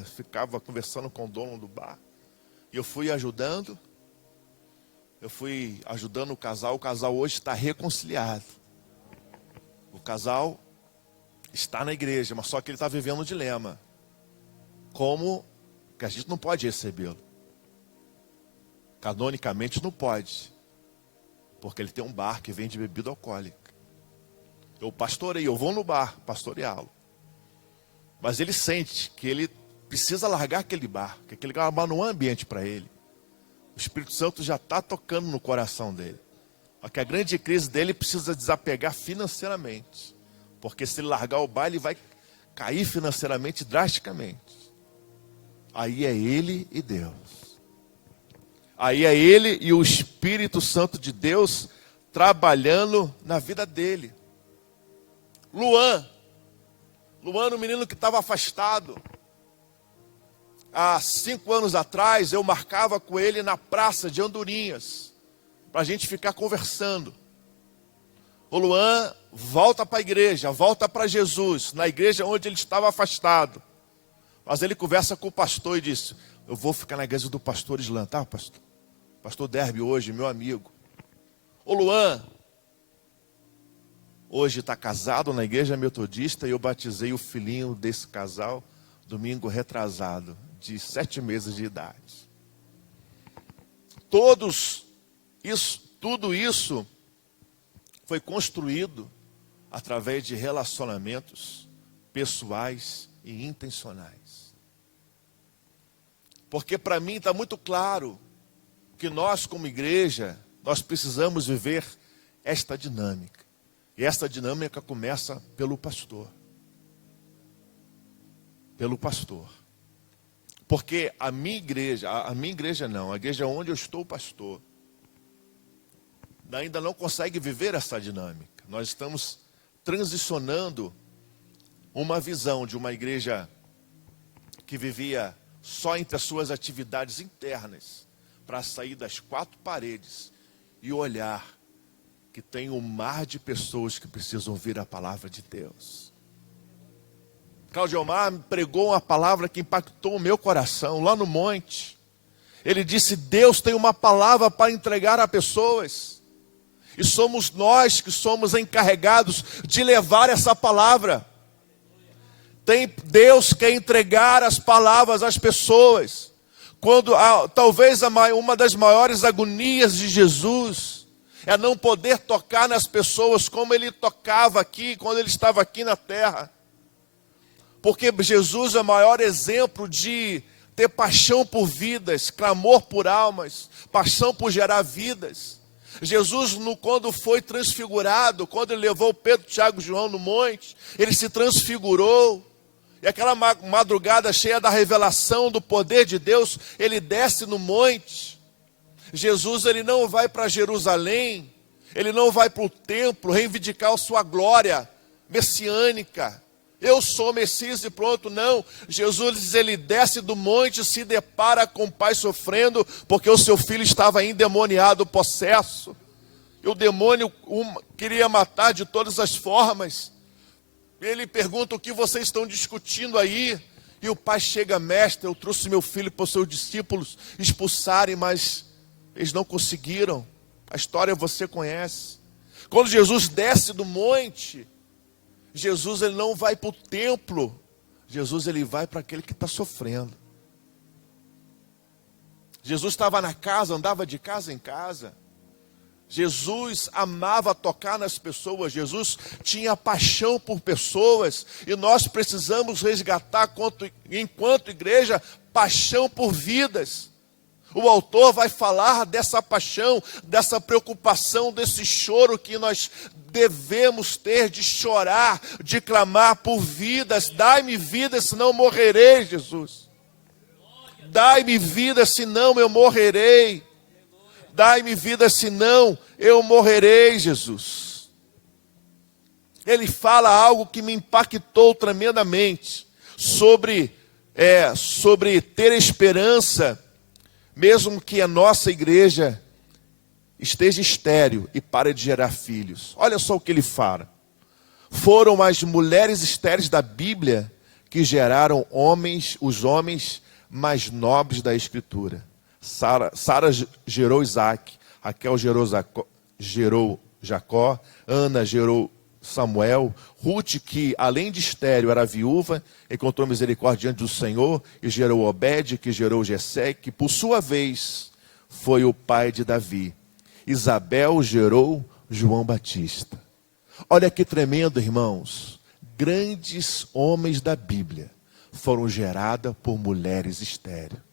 ficava conversando com o dono do bar. E eu fui ajudando o casal hoje está reconciliado. O casal está na igreja, mas só que ele está vivendo um dilema. Como que a gente não pode recebê-lo? Canonicamente não pode. Porque ele tem um bar que vende bebida alcoólica. Eu pastoreio, eu vou no bar pastoreá-lo. Mas ele sente que ele precisa largar aquele bar, que aquele bar não é ambiente para ele. O Espírito Santo já está tocando no coração dele. Só que a grande crise dele precisa desapegar financeiramente. Porque se ele largar o bar, ele vai cair financeiramente drasticamente. Aí é ele e Deus. Aí é ele e o Espírito Santo de Deus trabalhando na vida dele. Luan, o menino que estava afastado. Há 5 anos atrás, eu marcava com ele na praça de Andorinhas, para a gente ficar conversando. O Luan volta para a igreja, volta para Jesus, na igreja onde ele estava afastado. Mas ele conversa com o pastor e disse, eu vou ficar na igreja do pastor Islan, tá, pastor? Pastor Derby hoje, meu amigo. O Luan, hoje está casado na igreja metodista e eu batizei o filhinho desse casal, domingo retrasado, de 7 meses de idade. Tudo isso foi construído através de relacionamentos pessoais e intencionais. Porque para mim está muito claro que nós, como igreja, nós precisamos viver esta dinâmica. E esta dinâmica começa pelo pastor. Pelo pastor. Porque a minha igreja não, a igreja onde eu estou pastor, ainda não consegue viver essa dinâmica. Nós estamos transicionando uma visão de uma igreja que vivia só entre as suas atividades internas, para sair das quatro paredes e olhar que tem um mar de pessoas que precisam ouvir a palavra de Deus. Cláudio Omar pregou uma palavra que impactou o meu coração, lá no monte. Ele disse, Deus tem uma palavra para entregar a pessoas. E somos nós que somos encarregados de levar essa palavra. Deus quer entregar as palavras às pessoas. Quando talvez uma das maiores agonias de Jesus é não poder tocar nas pessoas como ele tocava aqui, quando ele estava aqui na terra. Porque Jesus é o maior exemplo de ter paixão por vidas, clamor por almas, paixão por gerar vidas. Jesus, quando foi transfigurado, quando ele levou Pedro, Tiago e João no monte, ele se transfigurou. E aquela madrugada cheia da revelação do poder de Deus, ele desce no monte. Jesus, ele não vai para Jerusalém, ele não vai para o templo reivindicar a sua glória messiânica. Eu sou Messias e pronto, não. Jesus, ele desce do monte e se depara com o pai sofrendo, porque o seu filho estava endemoniado, possesso. E o demônio queria matar de todas as formas. Ele pergunta, o que vocês estão discutindo aí? E o pai chega, mestre, eu trouxe meu filho para os seus discípulos expulsarem, mas eles não conseguiram. A história você conhece. Quando Jesus desce do monte, Jesus, ele não vai para o templo. Jesus, ele vai para aquele que está sofrendo. Jesus estava na casa, andava de casa em casa. Jesus amava tocar nas pessoas. Jesus tinha paixão por pessoas. E nós precisamos resgatar, enquanto igreja, paixão por vidas. O autor vai falar dessa paixão, dessa preocupação, desse choro que nós devemos ter, de chorar, de clamar por vidas. Dai-me vida, senão morrerei, Jesus. Dai-me vida, senão eu morrerei. Dai-me vida, senão eu morrerei, Jesus. Ele fala algo que me impactou tremendamente, sobre ter esperança, mesmo que a nossa igreja esteja estéril e pare de gerar filhos. Olha só o que ele fala. Foram as mulheres estéreis da Bíblia que geraram os homens mais nobres da Escritura. Sara gerou Isaac, Raquel gerou Jacó, Ana gerou Samuel, Ruth, que além de estéril era viúva, encontrou misericórdia diante do Senhor e gerou Obed, que gerou Jessé, que por sua vez foi o pai de Davi. Isabel gerou João Batista. Olha que tremendo, irmãos. Grandes homens da Bíblia foram gerados por mulheres estéreis.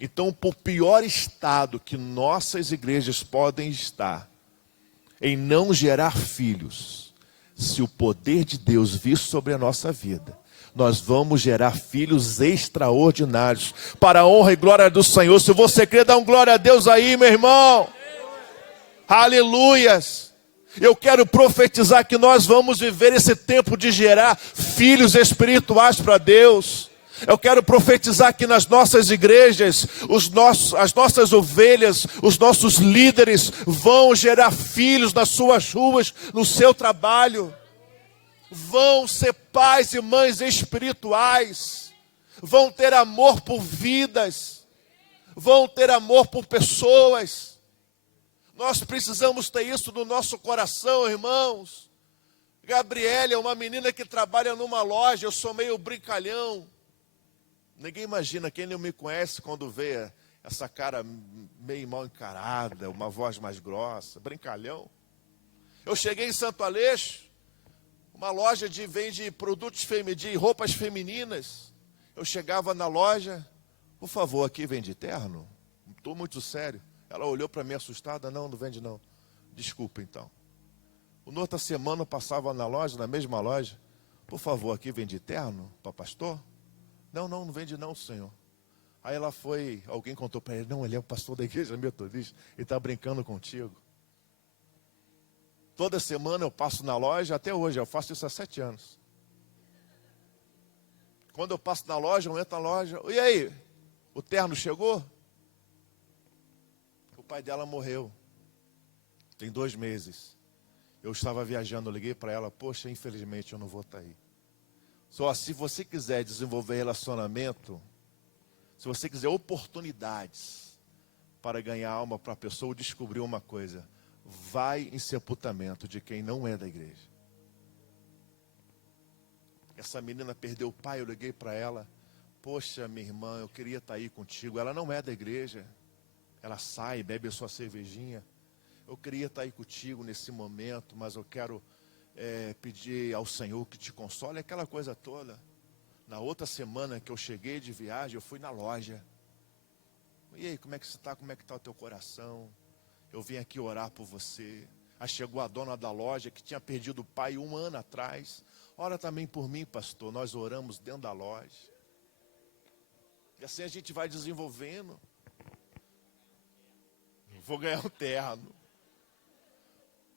Então, por pior estado que nossas igrejas podem estar, em não gerar filhos, se o poder de Deus vir sobre a nossa vida, nós vamos gerar filhos extraordinários, para a honra e glória do Senhor. Se você crê, dá um glória a Deus aí, meu irmão. Aleluias. Eu quero profetizar que nós vamos viver esse tempo de gerar filhos espirituais para Deus. Eu quero profetizar que nas nossas igrejas, as nossas ovelhas, os nossos líderes vão gerar filhos nas suas ruas, no seu trabalho. Vão ser pais e mães espirituais. Vão ter amor por vidas. Vão ter amor por pessoas. Nós precisamos ter isso no nosso coração, irmãos. Gabriela é uma menina que trabalha numa loja, eu sou meio brincalhão. Ninguém imagina, quem não me conhece, quando vê essa cara meio mal encarada, uma voz mais grossa, brincalhão. Eu cheguei em Santo Aleixo, uma loja vende produtos de roupas femininas. Eu chegava na loja, por favor, aqui vende terno? Estou muito sério. Ela olhou para mim assustada, não vende não. Desculpa então. Na outra semana eu passava na loja, na mesma loja. Por favor, aqui vende terno para pastor? Não vende não, senhor. Aí ela foi, alguém contou para ele, não, ele é o pastor da igreja metodista, ele está brincando contigo. Toda semana eu passo na loja, até hoje, eu faço isso há 7 anos. Quando eu passo na loja, eu entro na loja, e aí, o terno chegou? O pai dela morreu, tem 2 meses. Eu estava viajando, eu liguei para ela, poxa, infelizmente eu não vou estar aí. Só se você quiser desenvolver relacionamento, se você quiser oportunidades para ganhar alma para a pessoa, descobrir uma coisa, vai em sepultamento de quem não é da igreja. Essa menina perdeu o pai, eu liguei para ela, poxa, minha irmã, eu queria estar aí contigo. Ela não é da igreja, ela sai, bebe a sua cervejinha. Eu queria estar aí contigo nesse momento, mas eu quero pedir ao Senhor que te console, aquela coisa toda. Na outra semana que eu cheguei de viagem, eu fui na loja. E aí, como é que você está? Como é que está o teu coração? Eu vim aqui orar por você. Aí chegou a dona da loja que tinha perdido o pai 1 ano atrás. Ora também por mim, pastor. Nós oramos dentro da loja. E assim a gente vai desenvolvendo. Vou ganhar um terno.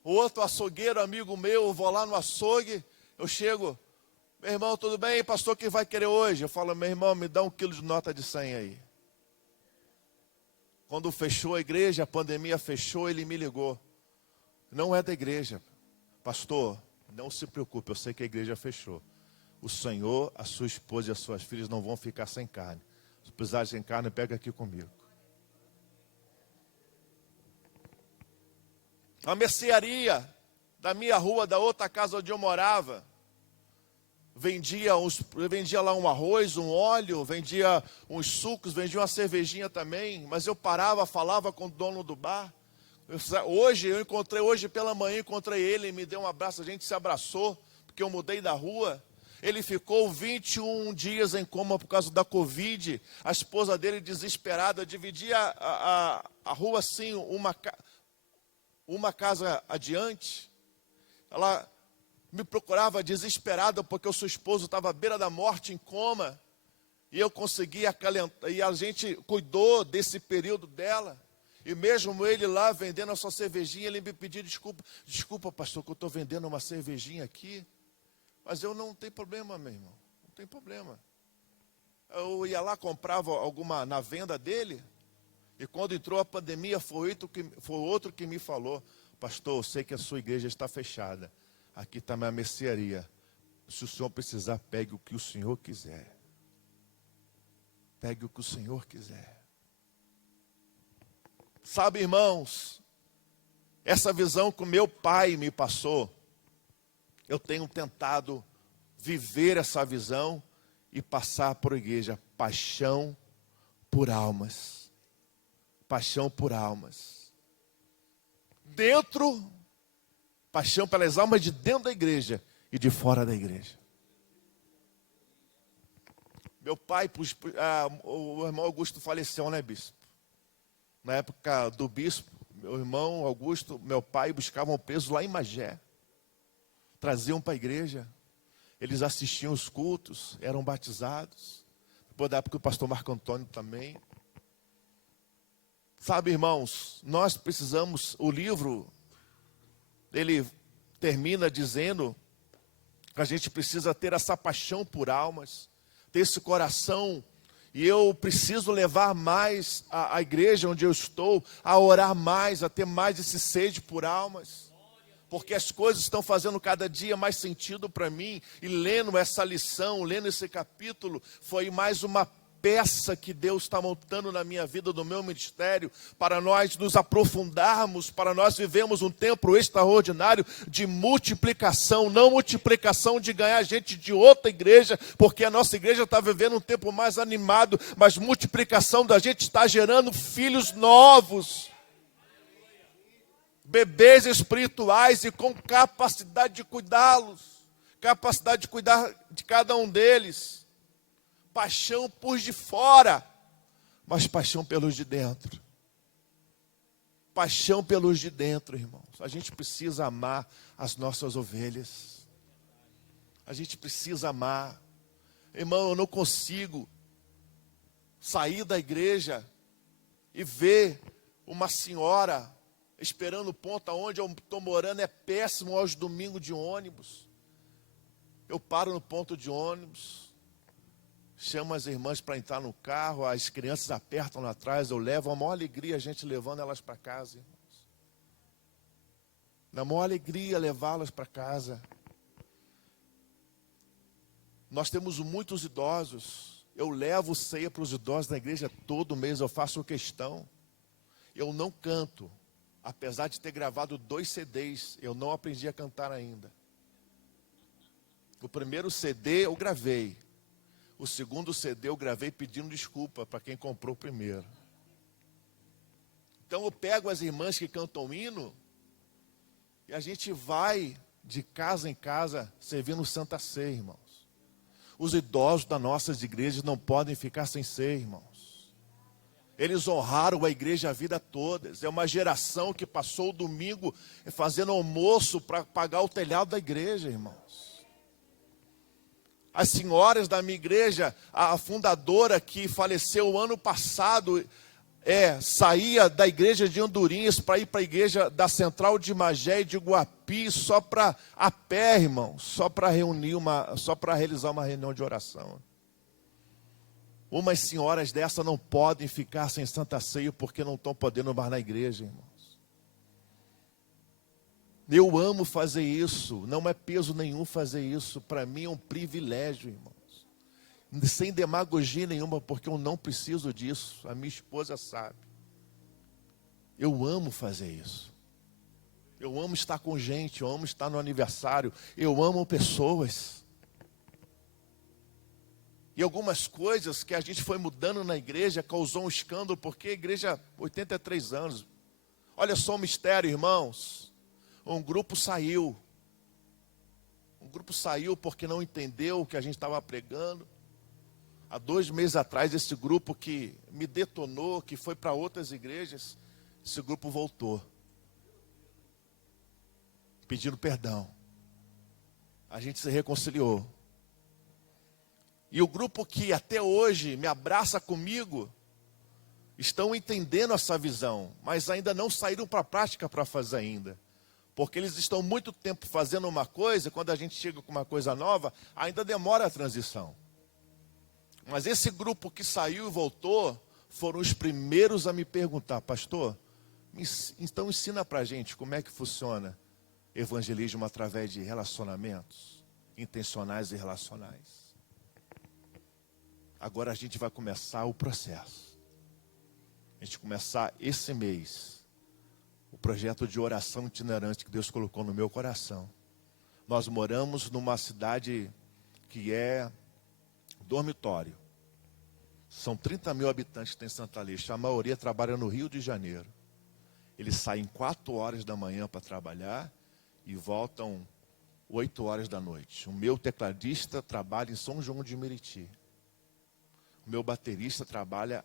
Outro açougueiro, amigo meu, eu vou lá no açougue, eu chego, meu irmão, tudo bem, pastor, quem vai querer hoje? Eu falo, meu irmão, me dá 1 quilo de nota de 100 aí. Quando fechou a igreja, a pandemia fechou, ele me ligou. Não é da igreja. Pastor, não se preocupe, eu sei que a igreja fechou. O Senhor, a sua esposa e as suas filhas não vão ficar sem carne. Se precisar sem carne, pega aqui comigo. A mercearia da minha rua, da outra casa onde eu morava, vendia lá um arroz, um óleo, vendia uns sucos, vendia uma cervejinha também, mas eu parava, falava com o dono do bar. Hoje pela manhã, encontrei ele, me deu um abraço, a gente se abraçou, porque eu mudei da rua. Ele ficou 21 dias em coma por causa da Covid, a esposa dele desesperada, dividia a rua assim, uma casa adiante. Ela me procurava desesperada porque o seu esposo estava à beira da morte, em coma, e eu consegui acalentar, e a gente cuidou desse período dela, e mesmo ele lá vendendo a sua cervejinha, ele me pediu desculpa pastor, que eu estou vendendo uma cervejinha aqui, mas eu não tenho problema, meu irmão, não tem problema. Eu ia lá, comprava alguma na venda dele, e quando entrou a pandemia, foi outro que me falou, pastor, eu sei que a sua igreja está fechada, aqui está minha mercearia, se o senhor precisar, pegue o que o senhor quiser. Pegue o que o Senhor quiser. Sabe, irmãos, essa visão que o meu pai me passou, eu tenho tentado viver essa visão e passar por igreja, paixão por almas. Paixão por almas. Dentro, paixão pelas almas de dentro da igreja e de fora da igreja. Meu pai, o irmão Augusto faleceu, né, bispo? Na época do bispo, meu irmão Augusto, meu pai, buscavam preso lá em Magé. Traziam para a igreja. Eles assistiam os cultos, eram batizados. Depois da época o pastor Marco Antônio também. Sabe, irmãos, nós precisamos, o livro, ele termina dizendo que a gente precisa ter essa paixão por almas, ter esse coração, e eu preciso levar mais a igreja onde eu estou, a orar mais, a ter mais esse sede por almas, porque as coisas estão fazendo cada dia mais sentido para mim, e lendo essa lição, lendo esse capítulo, foi mais uma peça que Deus está montando na minha vida, no meu ministério, para nós nos aprofundarmos, para nós vivermos um tempo extraordinário de multiplicação, não multiplicação de ganhar gente de outra igreja, porque a nossa igreja está vivendo um tempo mais animado, mas multiplicação da gente está gerando filhos novos, bebês espirituais e com capacidade de cuidá-los, capacidade de cuidar de cada um deles. Paixão por de fora, mas paixão pelos de dentro. paixão pelos de dentro, irmãos. A gente precisa amar as nossas ovelhas. A gente precisa amar. Irmão, eu não consigo sair da igreja e ver uma senhora esperando o ponto aonde eu estou morando, é péssimo aos domingos de ônibus. Eu paro no ponto de ônibus, chamo as irmãs para entrar no carro, as crianças apertam lá atrás, eu levo, a maior alegria a gente levando elas para casa, irmãos. Na maior alegria levá-las para casa. Nós temos muitos idosos, eu levo ceia para os idosos na igreja todo mês, eu faço questão. Eu não canto, apesar de ter gravado 2 CDs, eu não aprendi a cantar ainda. O primeiro CD eu gravei. O segundo CD eu gravei pedindo desculpa para quem comprou o primeiro. Então eu pego as irmãs que cantam hino e a gente vai de casa em casa servindo Santa Ceia, irmãos. Os idosos das nossas igrejas não podem ficar sem ceia, irmãos. Eles honraram a igreja a vida toda. É uma geração que passou o domingo fazendo almoço para pagar o telhado da igreja, irmãos. As senhoras da minha igreja, a fundadora que faleceu o ano passado, saía da igreja de Andorinhas para ir para a igreja da Central de Magé e de Guapi, só para a pé, irmão, só para realizar uma reunião de oração. Umas senhoras dessa não podem ficar sem Santa Ceia porque não estão podendo mais na igreja, irmãos. Eu amo fazer isso, não é peso nenhum fazer isso, para mim é um privilégio, irmãos. Sem demagogia nenhuma, porque eu não preciso disso, a minha esposa sabe. Eu amo fazer isso. Eu amo estar com gente, eu amo estar no aniversário, eu amo pessoas. E algumas coisas que a gente foi mudando na igreja causou um escândalo, porque a igreja, 83 anos. Olha só o mistério, irmãos. Um grupo saiu. Um grupo saiu porque não entendeu o que a gente estava pregando. Há 2 meses atrás, esse grupo que me detonou, que foi para outras igrejas, esse grupo voltou. Pedindo perdão. A gente se reconciliou. E o grupo que até hoje me abraça comigo, estão entendendo essa visão, mas ainda não saíram para a prática para fazer ainda. Porque eles estão muito tempo fazendo uma coisa, quando a gente chega com uma coisa nova, ainda demora a transição. Mas esse grupo que saiu e voltou, foram os primeiros a me perguntar, pastor, então ensina para a gente como é que funciona evangelismo através de relacionamentos, intencionais e relacionais. Agora a gente vai começar o processo. A gente começar esse mês o projeto de oração itinerante que Deus colocou no meu coração. Nós moramos numa cidade que é dormitório. São 30 mil habitantes que tem Santa Lícia. A maioria trabalha no Rio de Janeiro. Eles saem 4 horas da manhã para trabalhar e voltam 8 horas da noite. O meu tecladista trabalha em São João de Meriti. O meu baterista trabalha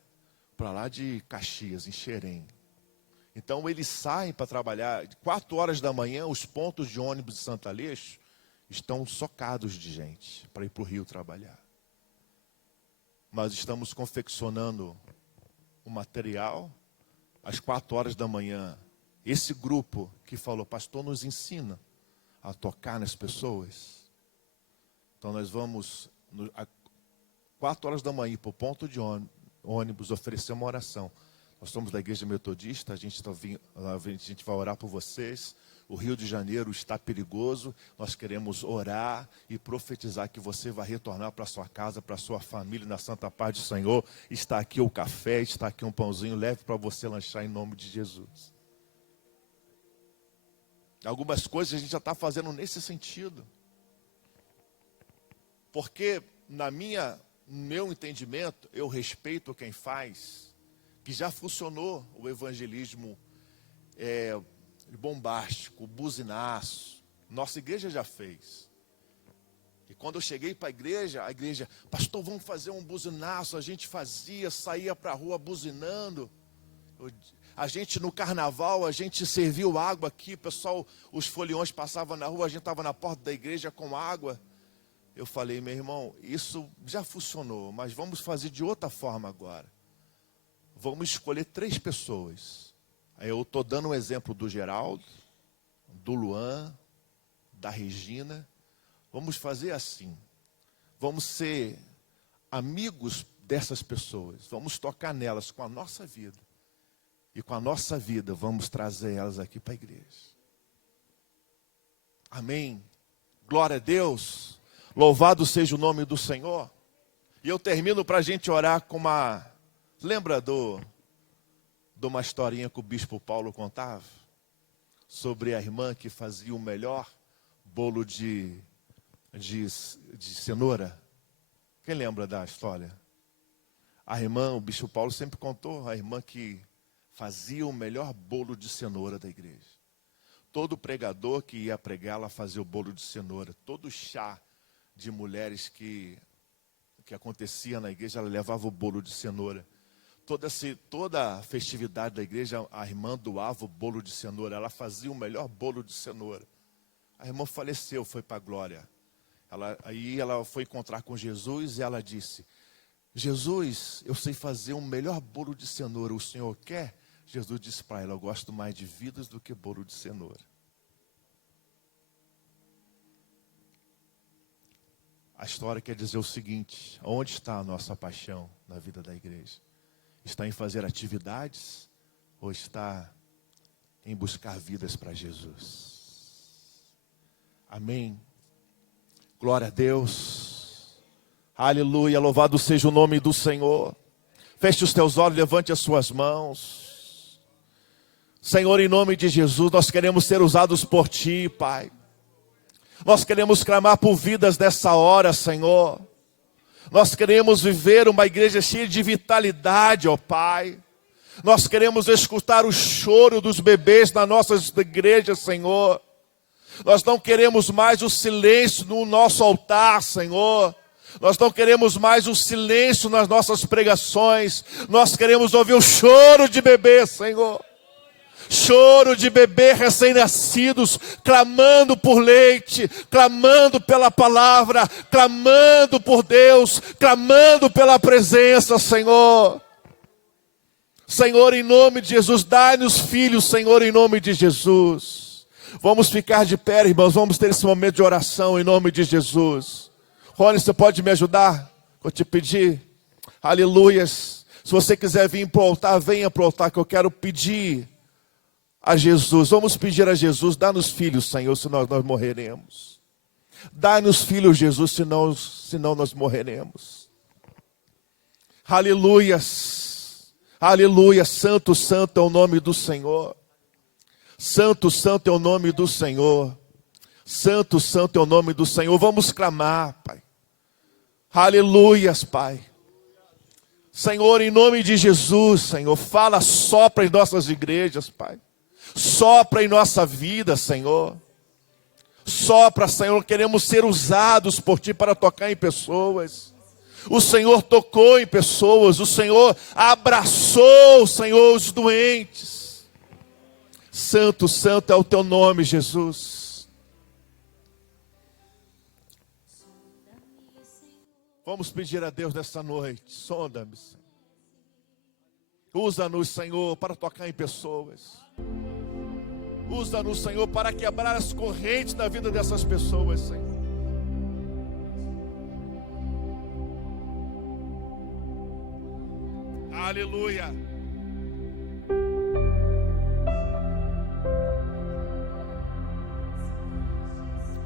para lá de Caxias, em Xerém. Então eles saem para trabalhar, 4 horas da manhã, os pontos de ônibus de Santa Aleixo estão socados de gente para ir para o Rio trabalhar. Nós estamos confeccionando o material, às 4 horas da manhã. Esse grupo que falou, pastor, nos ensina a tocar nas pessoas. Então nós vamos... 4 horas da manhã, para o ponto de ônibus, oferecer uma oração. Nós somos da igreja metodista, a gente vai orar por vocês. O Rio de Janeiro está perigoso, nós queremos orar e profetizar que você vai retornar para sua casa, para sua família, na santa paz do Senhor. Está aqui o café, está aqui um pãozinho, leve para você lanchar em nome de Jesus. Algumas coisas a gente já está fazendo nesse sentido. Porque no meu entendimento, eu respeito quem faz, que já funcionou o evangelismo bombástico, buzinaço. Nossa igreja já fez. E quando eu cheguei para a igreja, pastor, vamos fazer um buzinaço. A gente fazia, saía para a rua buzinando. A gente no carnaval, a gente serviu água aqui, pessoal, os foliões passavam na rua, a gente estava na porta da igreja com água. Eu falei, meu irmão, isso já funcionou, mas vamos fazer de outra forma agora. Vamos escolher 3 pessoas. Aí eu estou dando um exemplo do Geraldo, do Luan, da Regina. Vamos fazer assim. Vamos ser amigos dessas pessoas. Vamos tocar nelas com a nossa vida. E com a nossa vida vamos trazer elas aqui para a igreja. Amém. Glória a Deus. Louvado seja o nome do Senhor. E eu termino para a gente orar com uma... Lembra de uma historinha que o bispo Paulo contava? Sobre a irmã que fazia o melhor bolo de cenoura. Quem lembra da história? A irmã, o bispo Paulo sempre contou, a irmã que fazia o melhor bolo de cenoura da igreja. Todo pregador que ia pregar, ela fazia o bolo de cenoura. Todo chá de mulheres que acontecia na igreja, ela levava o bolo de cenoura. Toda a festividade da igreja, a irmã doava o bolo de cenoura. Ela fazia o melhor bolo de cenoura. A irmã faleceu, foi para a glória. Aí ela foi encontrar com Jesus e ela disse, Jesus, eu sei fazer o melhor bolo de cenoura, o senhor quer? Jesus disse para ela, eu gosto mais de vidas do que bolo de cenoura. A história quer dizer o seguinte, onde está a nossa paixão na vida da igreja? Está em fazer atividades ou está em buscar vidas para Jesus? Amém. Glória a Deus. Aleluia, louvado seja o nome do Senhor. Feche os teus olhos, levante as suas mãos. Senhor, em nome de Jesus, nós queremos ser usados por Ti, Pai. Nós queremos clamar por vidas nessa hora, Senhor. Nós queremos viver uma igreja cheia de vitalidade, ó Pai. Nós queremos escutar o choro dos bebês na nossa igreja, Senhor. Nós não queremos mais o silêncio no nosso altar, Senhor. Nós não queremos mais o silêncio nas nossas pregações. Nós queremos ouvir o choro de bebê, Senhor. Choro de bebê recém-nascidos, clamando por leite, clamando pela palavra, clamando por Deus, clamando pela presença, Senhor. Senhor, em nome de Jesus, dai-nos filhos, Senhor, em nome de Jesus. Vamos ficar de pé, irmãos, vamos ter esse momento de oração em nome de Jesus. Rony, você pode me ajudar? Vou te pedir. Aleluias. Se você quiser vir para o altar, venha para o altar, que eu quero pedir a Jesus. Vamos pedir a Jesus, dá-nos filhos, Senhor, senão nós morreremos. Dá-nos filhos, Jesus, senão nós morreremos. Aleluias. Aleluia. Santo, santo é o nome do Senhor. Santo, santo é o nome do Senhor. Santo, santo é o nome do Senhor. Vamos clamar, Pai. Aleluias, Pai. Senhor, em nome de Jesus, Senhor, fala, sopra em nossas igrejas, Pai. Sopra em nossa vida, Senhor. Sopra, Senhor, queremos ser usados por Ti para tocar em pessoas. O Senhor tocou em pessoas, o Senhor abraçou, Senhor, os doentes. Santo, santo é o Teu nome, Jesus. Vamos pedir a Deus nessa noite, sonda-me, Senhor. Usa-nos, Senhor, para tocar em pessoas. Usa-nos, Senhor, para quebrar as correntes da vida dessas pessoas, Senhor. Aleluia.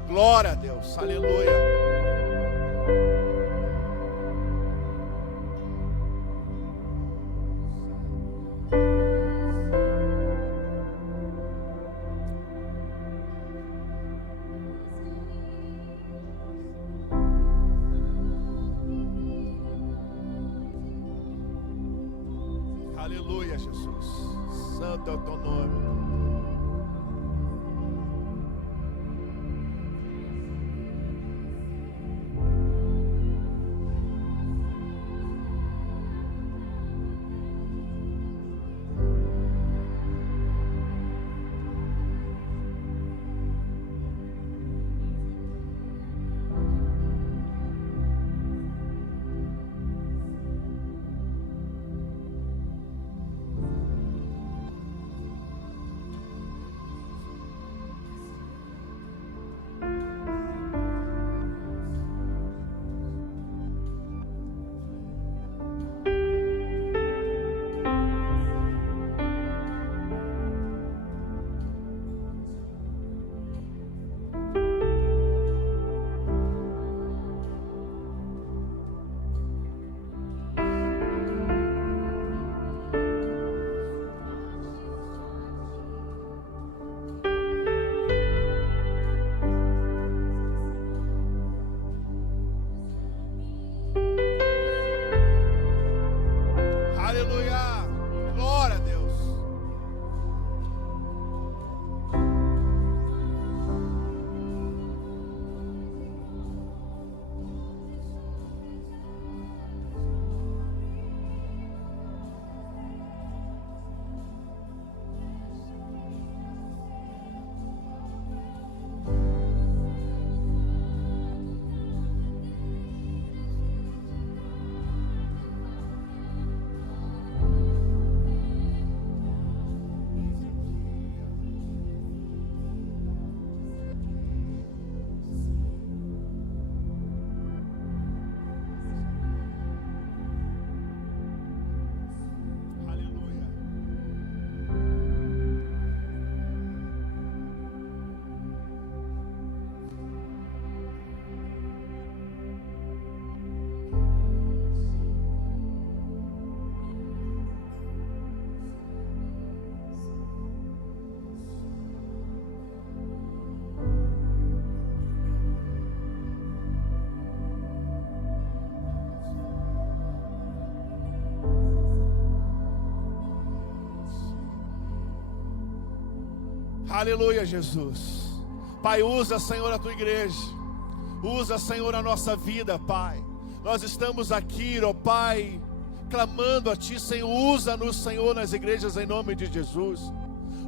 Glória a Deus. Aleluia. Aleluia, Jesus. Santo é o Teu nome. Aleluia, Jesus. Pai, usa, Senhor, a tua igreja. Usa, Senhor, a nossa vida, Pai. Nós estamos aqui, ó Pai, clamando a Ti, Senhor. Usa-nos, Senhor, nas igrejas em nome de Jesus.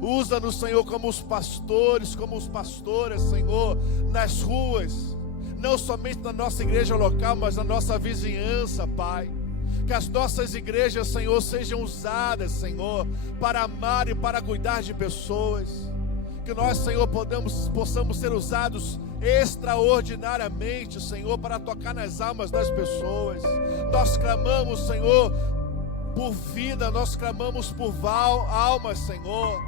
Usa-nos, Senhor, como os pastores, como os pastoras, Senhor, nas ruas. Não somente na nossa igreja local, mas na nossa vizinhança, Pai. Que as nossas igrejas, Senhor, sejam usadas, Senhor, para amar e para cuidar de pessoas. Que nós, Senhor, possamos ser usados extraordinariamente, Senhor, para tocar nas almas das pessoas. Nós clamamos, Senhor, por vida, nós clamamos por almas, Senhor.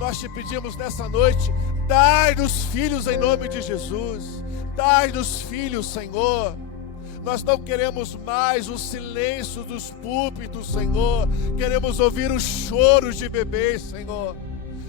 Nós te pedimos nessa noite, dai-nos filhos em nome de Jesus. Dai-nos filhos, Senhor. Nós não queremos mais o silêncio dos púlpitos, Senhor. Queremos ouvir os choros de bebês, Senhor.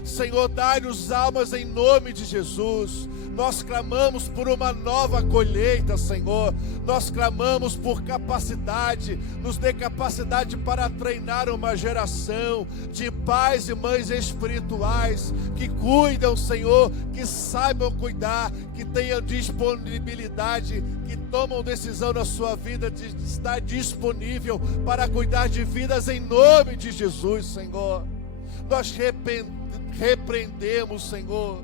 Senhor, dai-nos almas em nome de Jesus. Nós clamamos por uma nova colheita, Senhor. Nós clamamos por capacidade. Nos dê capacidade para treinar uma geração de pais e mães espirituais que cuidam, Senhor, que saibam cuidar, que tenham disponibilidade, que tomam decisão na sua vida de estar disponível para cuidar de vidas em nome de Jesus, Senhor. Nós repreendemos, Senhor,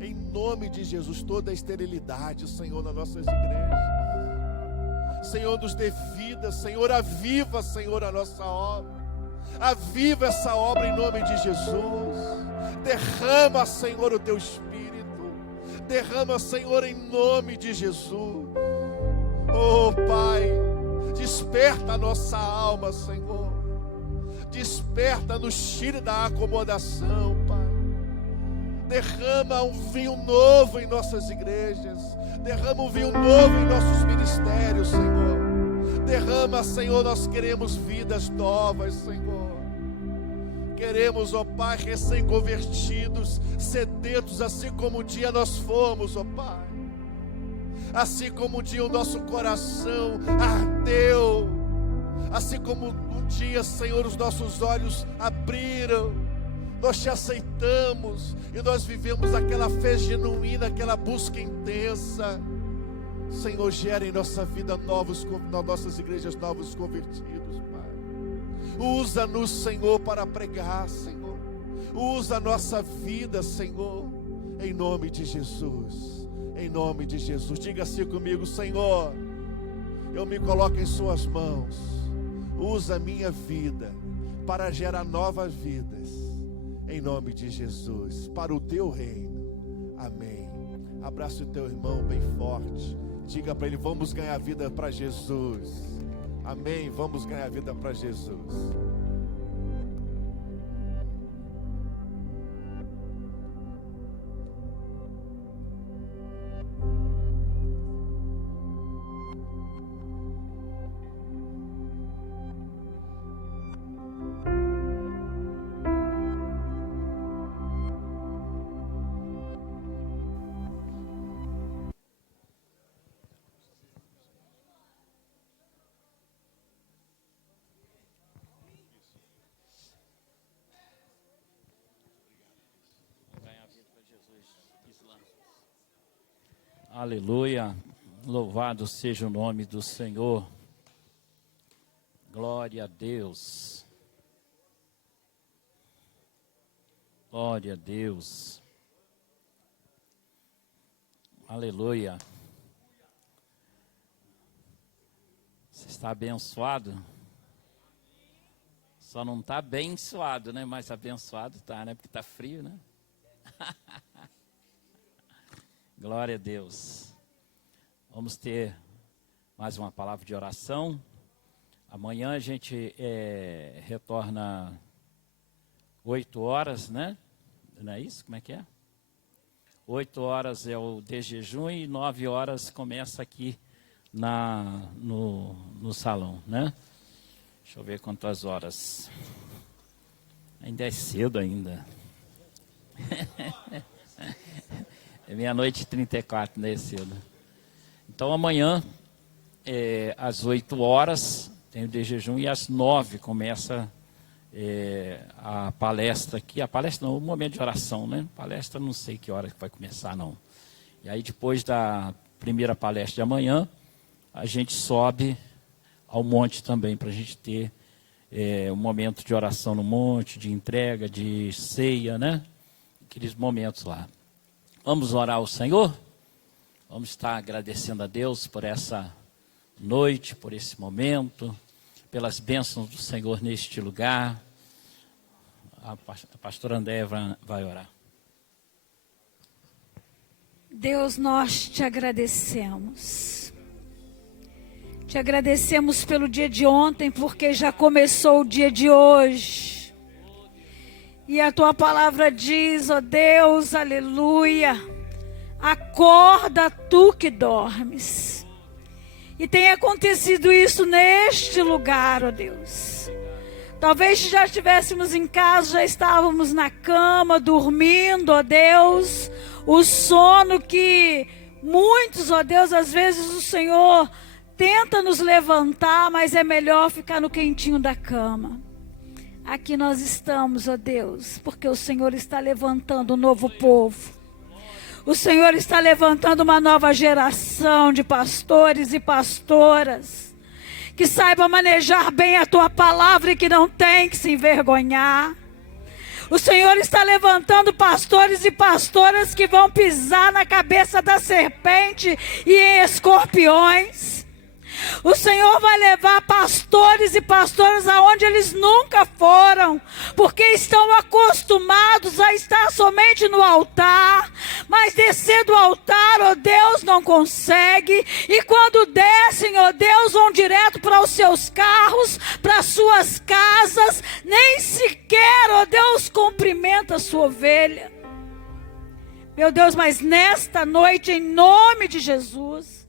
em nome de Jesus, toda a esterilidade, Senhor, nas nossas igrejas. Senhor, nos dê vida, Senhor, aviva, Senhor, a nossa obra. Aviva essa obra em nome de Jesus. Derrama, Senhor, o teu Espírito. Derrama, Senhor, em nome de Jesus. Oh, Pai, desperta a nossa alma, Senhor. Desperta-nos, tire da acomodação, Pai. Derrama um vinho novo em nossas igrejas. Derrama um vinho novo em nossos ministérios, Senhor. Derrama, Senhor, nós queremos vidas novas, Senhor. Queremos, ó Pai, recém-convertidos, sedentos, assim como um dia nós fomos, ó Pai. Assim como um dia o nosso coração ardeu. Assim como um dia, Senhor, os nossos olhos abriram, nós te aceitamos e nós vivemos aquela fé genuína, aquela busca intensa. Senhor, gera em nossa vida nas nossas igrejas novos convertidos, Pai. Usa-nos, Senhor, para pregar, Senhor. Usa a nossa vida, Senhor, em nome de Jesus. Em nome de Jesus. Diga assim comigo: Senhor, eu me coloco em suas mãos. Usa a minha vida para gerar novas vidas, em nome de Jesus, para o teu reino. Amém. Abraça o teu irmão bem forte. Diga para ele: vamos ganhar vida para Jesus. Amém. Vamos ganhar vida para Jesus. Aleluia, louvado seja o nome do Senhor. Glória a Deus. Glória a Deus. Aleluia. Você está abençoado? Só não está abençoado, né? Mas abençoado está, né? Porque está frio, né? Glória a Deus. Vamos ter mais uma palavra de oração. Amanhã a gente retorna 8 horas, né? Não é isso? Como é que é? 8 horas é o de jejum e 9 horas começa aqui no salão, né? Deixa eu ver quantas horas. Ainda é cedo ainda. É 00:34, né, cedo. Então amanhã, às 8 horas, tem o de jejum e às 9 começa a palestra aqui, a palestra não, o momento de oração, né? Palestra não sei que hora que vai começar, não. E aí depois da primeira palestra de amanhã, a gente sobe ao monte também, para a gente ter um momento de oração no monte, de entrega, de ceia, né? Aqueles momentos lá. Vamos orar ao Senhor? Vamos estar agradecendo a Deus por essa noite, por esse momento, pelas bênçãos do Senhor neste lugar. A pastora Andréia vai orar. Deus, nós te agradecemos. Te agradecemos pelo dia de ontem, porque já começou o dia de hoje. E a tua palavra diz, ó Deus, aleluia, acorda tu que dormes. E tem acontecido isso neste lugar, ó Deus. Talvez já estivéssemos em casa, já estávamos na cama, dormindo, ó Deus. O sono que muitos, ó Deus, às vezes o Senhor tenta nos levantar, mas é melhor ficar no quentinho da cama. Aqui nós estamos, ó Deus, porque o Senhor está levantando um novo povo. O Senhor está levantando uma nova geração de pastores e pastoras que saiba manejar bem a tua palavra e que não tem que se envergonhar. O Senhor está levantando pastores e pastoras que vão pisar na cabeça da serpente e em escorpiões. O Senhor vai levar pastores e pastoras aonde eles nunca foram, porque estão acostumados a estar somente no altar, mas descer do altar, ó Deus, não consegue, e quando descem, ó Deus, vão direto para os seus carros, para as suas casas, nem sequer, ó Deus, cumprimenta a sua ovelha. Meu Deus, mas nesta noite, em nome de Jesus,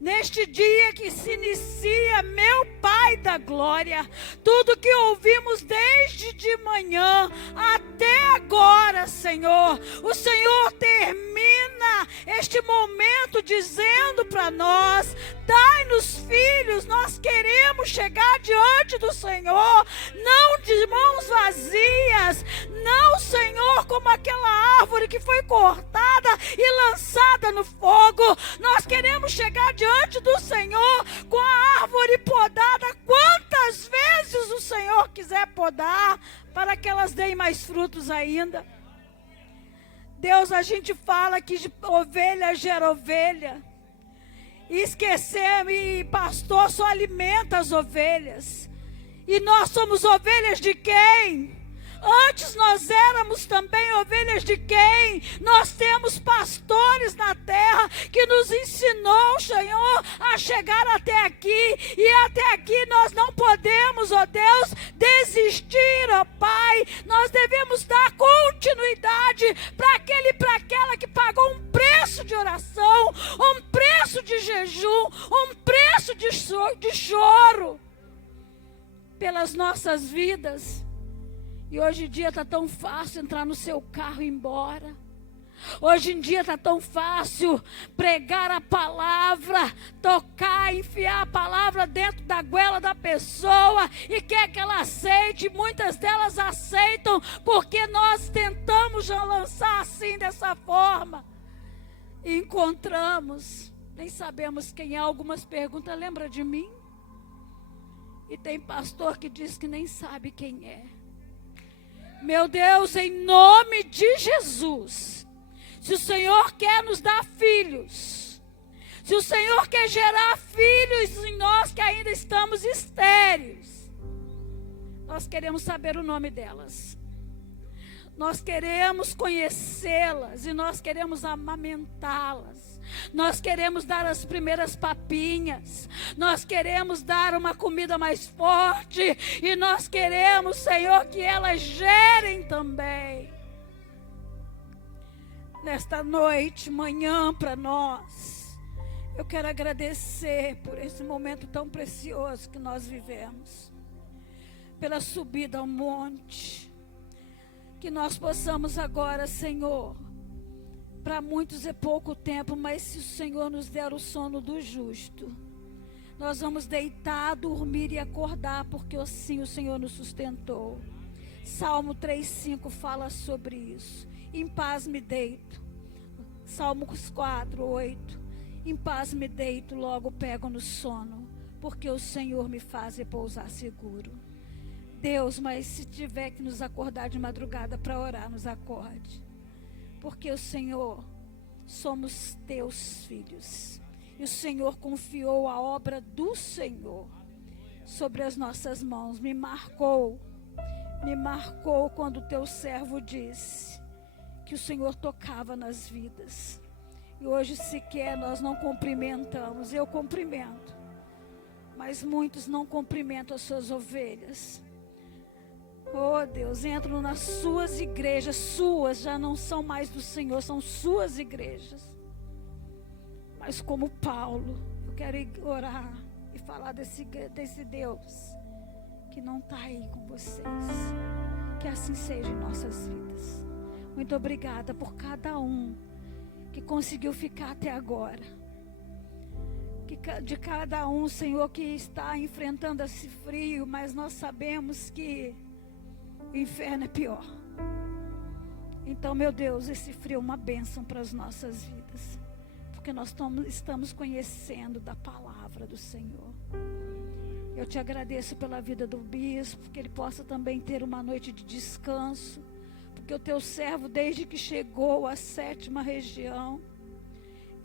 neste dia que se inicia, meu Pai da glória, tudo que ouvimos desde de manhã até agora, Senhor, o Senhor termina este momento dizendo para nós: dai-nos filhos, nós queremos chegar diante do Senhor, não de mãos vazias, não, Senhor, como aquela árvore que foi cortada e lançada no fogo. Nós queremos chegar diante do Senhor com a árvore podada, quantas vezes o Senhor quiser podar, para que elas deem mais frutos ainda. Deus, a gente fala que ovelha gera ovelha, e esquecemos, e pastor só alimenta as ovelhas, e nós somos ovelhas de quem? Antes nós éramos também ovelhas de quem? Nós temos pastores na terra que nos ensinou, Senhor, a chegar até aqui. E até aqui nós não podemos, ó Deus, desistir, ó Pai. Nós devemos dar continuidade para aquele e para aquela que pagou um preço de oração, um preço de jejum, um preço de choro pelas nossas vidas. E hoje em dia está tão fácil entrar no seu carro e ir embora. Hoje em dia está tão fácil pregar a palavra, tocar, enfiar a palavra dentro da goela da pessoa e quer que ela aceite. Muitas delas aceitam porque nós tentamos já lançar assim, dessa forma. E encontramos, nem sabemos quem é. Algumas perguntas: lembra de mim? E tem pastor que diz que nem sabe quem é. Meu Deus, em nome de Jesus, se o Senhor quer nos dar filhos, se o Senhor quer gerar filhos em nós que ainda estamos estéreis, nós queremos saber o nome delas. Nós queremos conhecê-las e nós queremos amamentá-las. Nós queremos dar as primeiras papinhas. Nós queremos dar uma comida mais forte. E nós queremos, Senhor, que elas gerem também. Nesta noite, manhã para nós, eu quero agradecer por esse momento tão precioso que nós vivemos. Pela subida ao monte. Que nós possamos agora, Senhor, para muitos é pouco tempo, mas se o Senhor nos der o sono do justo, nós vamos deitar, dormir e acordar, porque assim o Senhor nos sustentou. Salmo 3:5 fala sobre isso. Em paz me deito. Salmos 4:8. Em paz me deito, logo pego no sono, porque o Senhor me faz repousar seguro. Deus, mas se tiver que nos acordar de madrugada para orar, nos acorde. Porque o Senhor, somos teus filhos. E o Senhor confiou a obra do Senhor sobre as nossas mãos. Me marcou quando o teu servo disse que o Senhor tocava nas vidas. E hoje sequer nós não cumprimentamos. Eu cumprimento, mas muitos não cumprimentam as suas ovelhas. Oh Deus, entram nas suas igrejas. Suas já não são mais do Senhor, são suas igrejas. Mas como Paulo, eu quero orar e falar desse Deus que não está aí com vocês. Que assim seja em nossas vidas. Muito obrigada por cada um que conseguiu ficar até agora. De cada um, Senhor, que está enfrentando esse frio, mas nós sabemos que o inferno é pior. Então, meu Deus, esse frio é uma bênção para as nossas vidas, porque nós estamos conhecendo da palavra do Senhor. Eu te agradeço pela vida do bispo, que ele possa também ter uma noite de descanso, porque o teu servo, desde que chegou à 7ª região,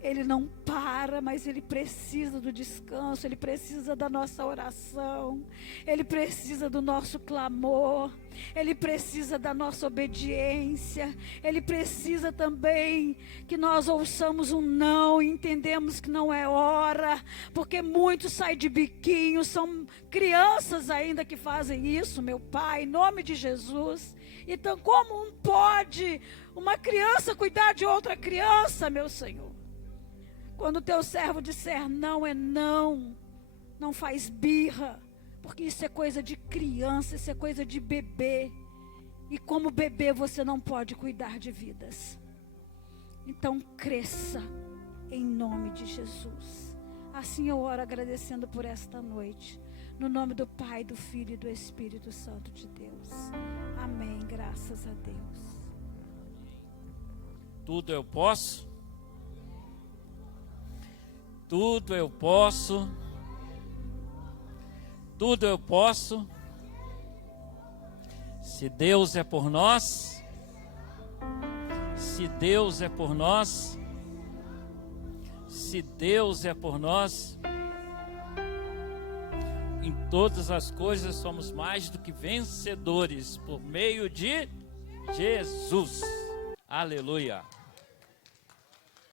ele não para, mas ele precisa do descanso, ele precisa da nossa oração, ele precisa do nosso clamor, ele precisa da nossa obediência, ele precisa também que nós ouçamos um não, entendemos que não é hora, porque muitos saem de biquinho, são crianças ainda que fazem isso, meu Pai, em nome de Jesus. Então, como pode uma criança cuidar de outra criança, meu Senhor? Quando o teu servo disser não é não, não faz birra, porque isso é coisa de criança, isso é coisa de bebê. E como bebê você não pode cuidar de vidas. Então cresça em nome de Jesus. Assim eu oro agradecendo por esta noite. No nome do Pai, do Filho e do Espírito Santo de Deus. Amém. Graças a Deus. Tudo eu posso. Tudo eu posso. Tudo eu posso. Se Deus é por nós. Se Deus é por nós. Se Deus é por nós. Em todas as coisas somos mais do que vencedores por meio de Jesus. Aleluia.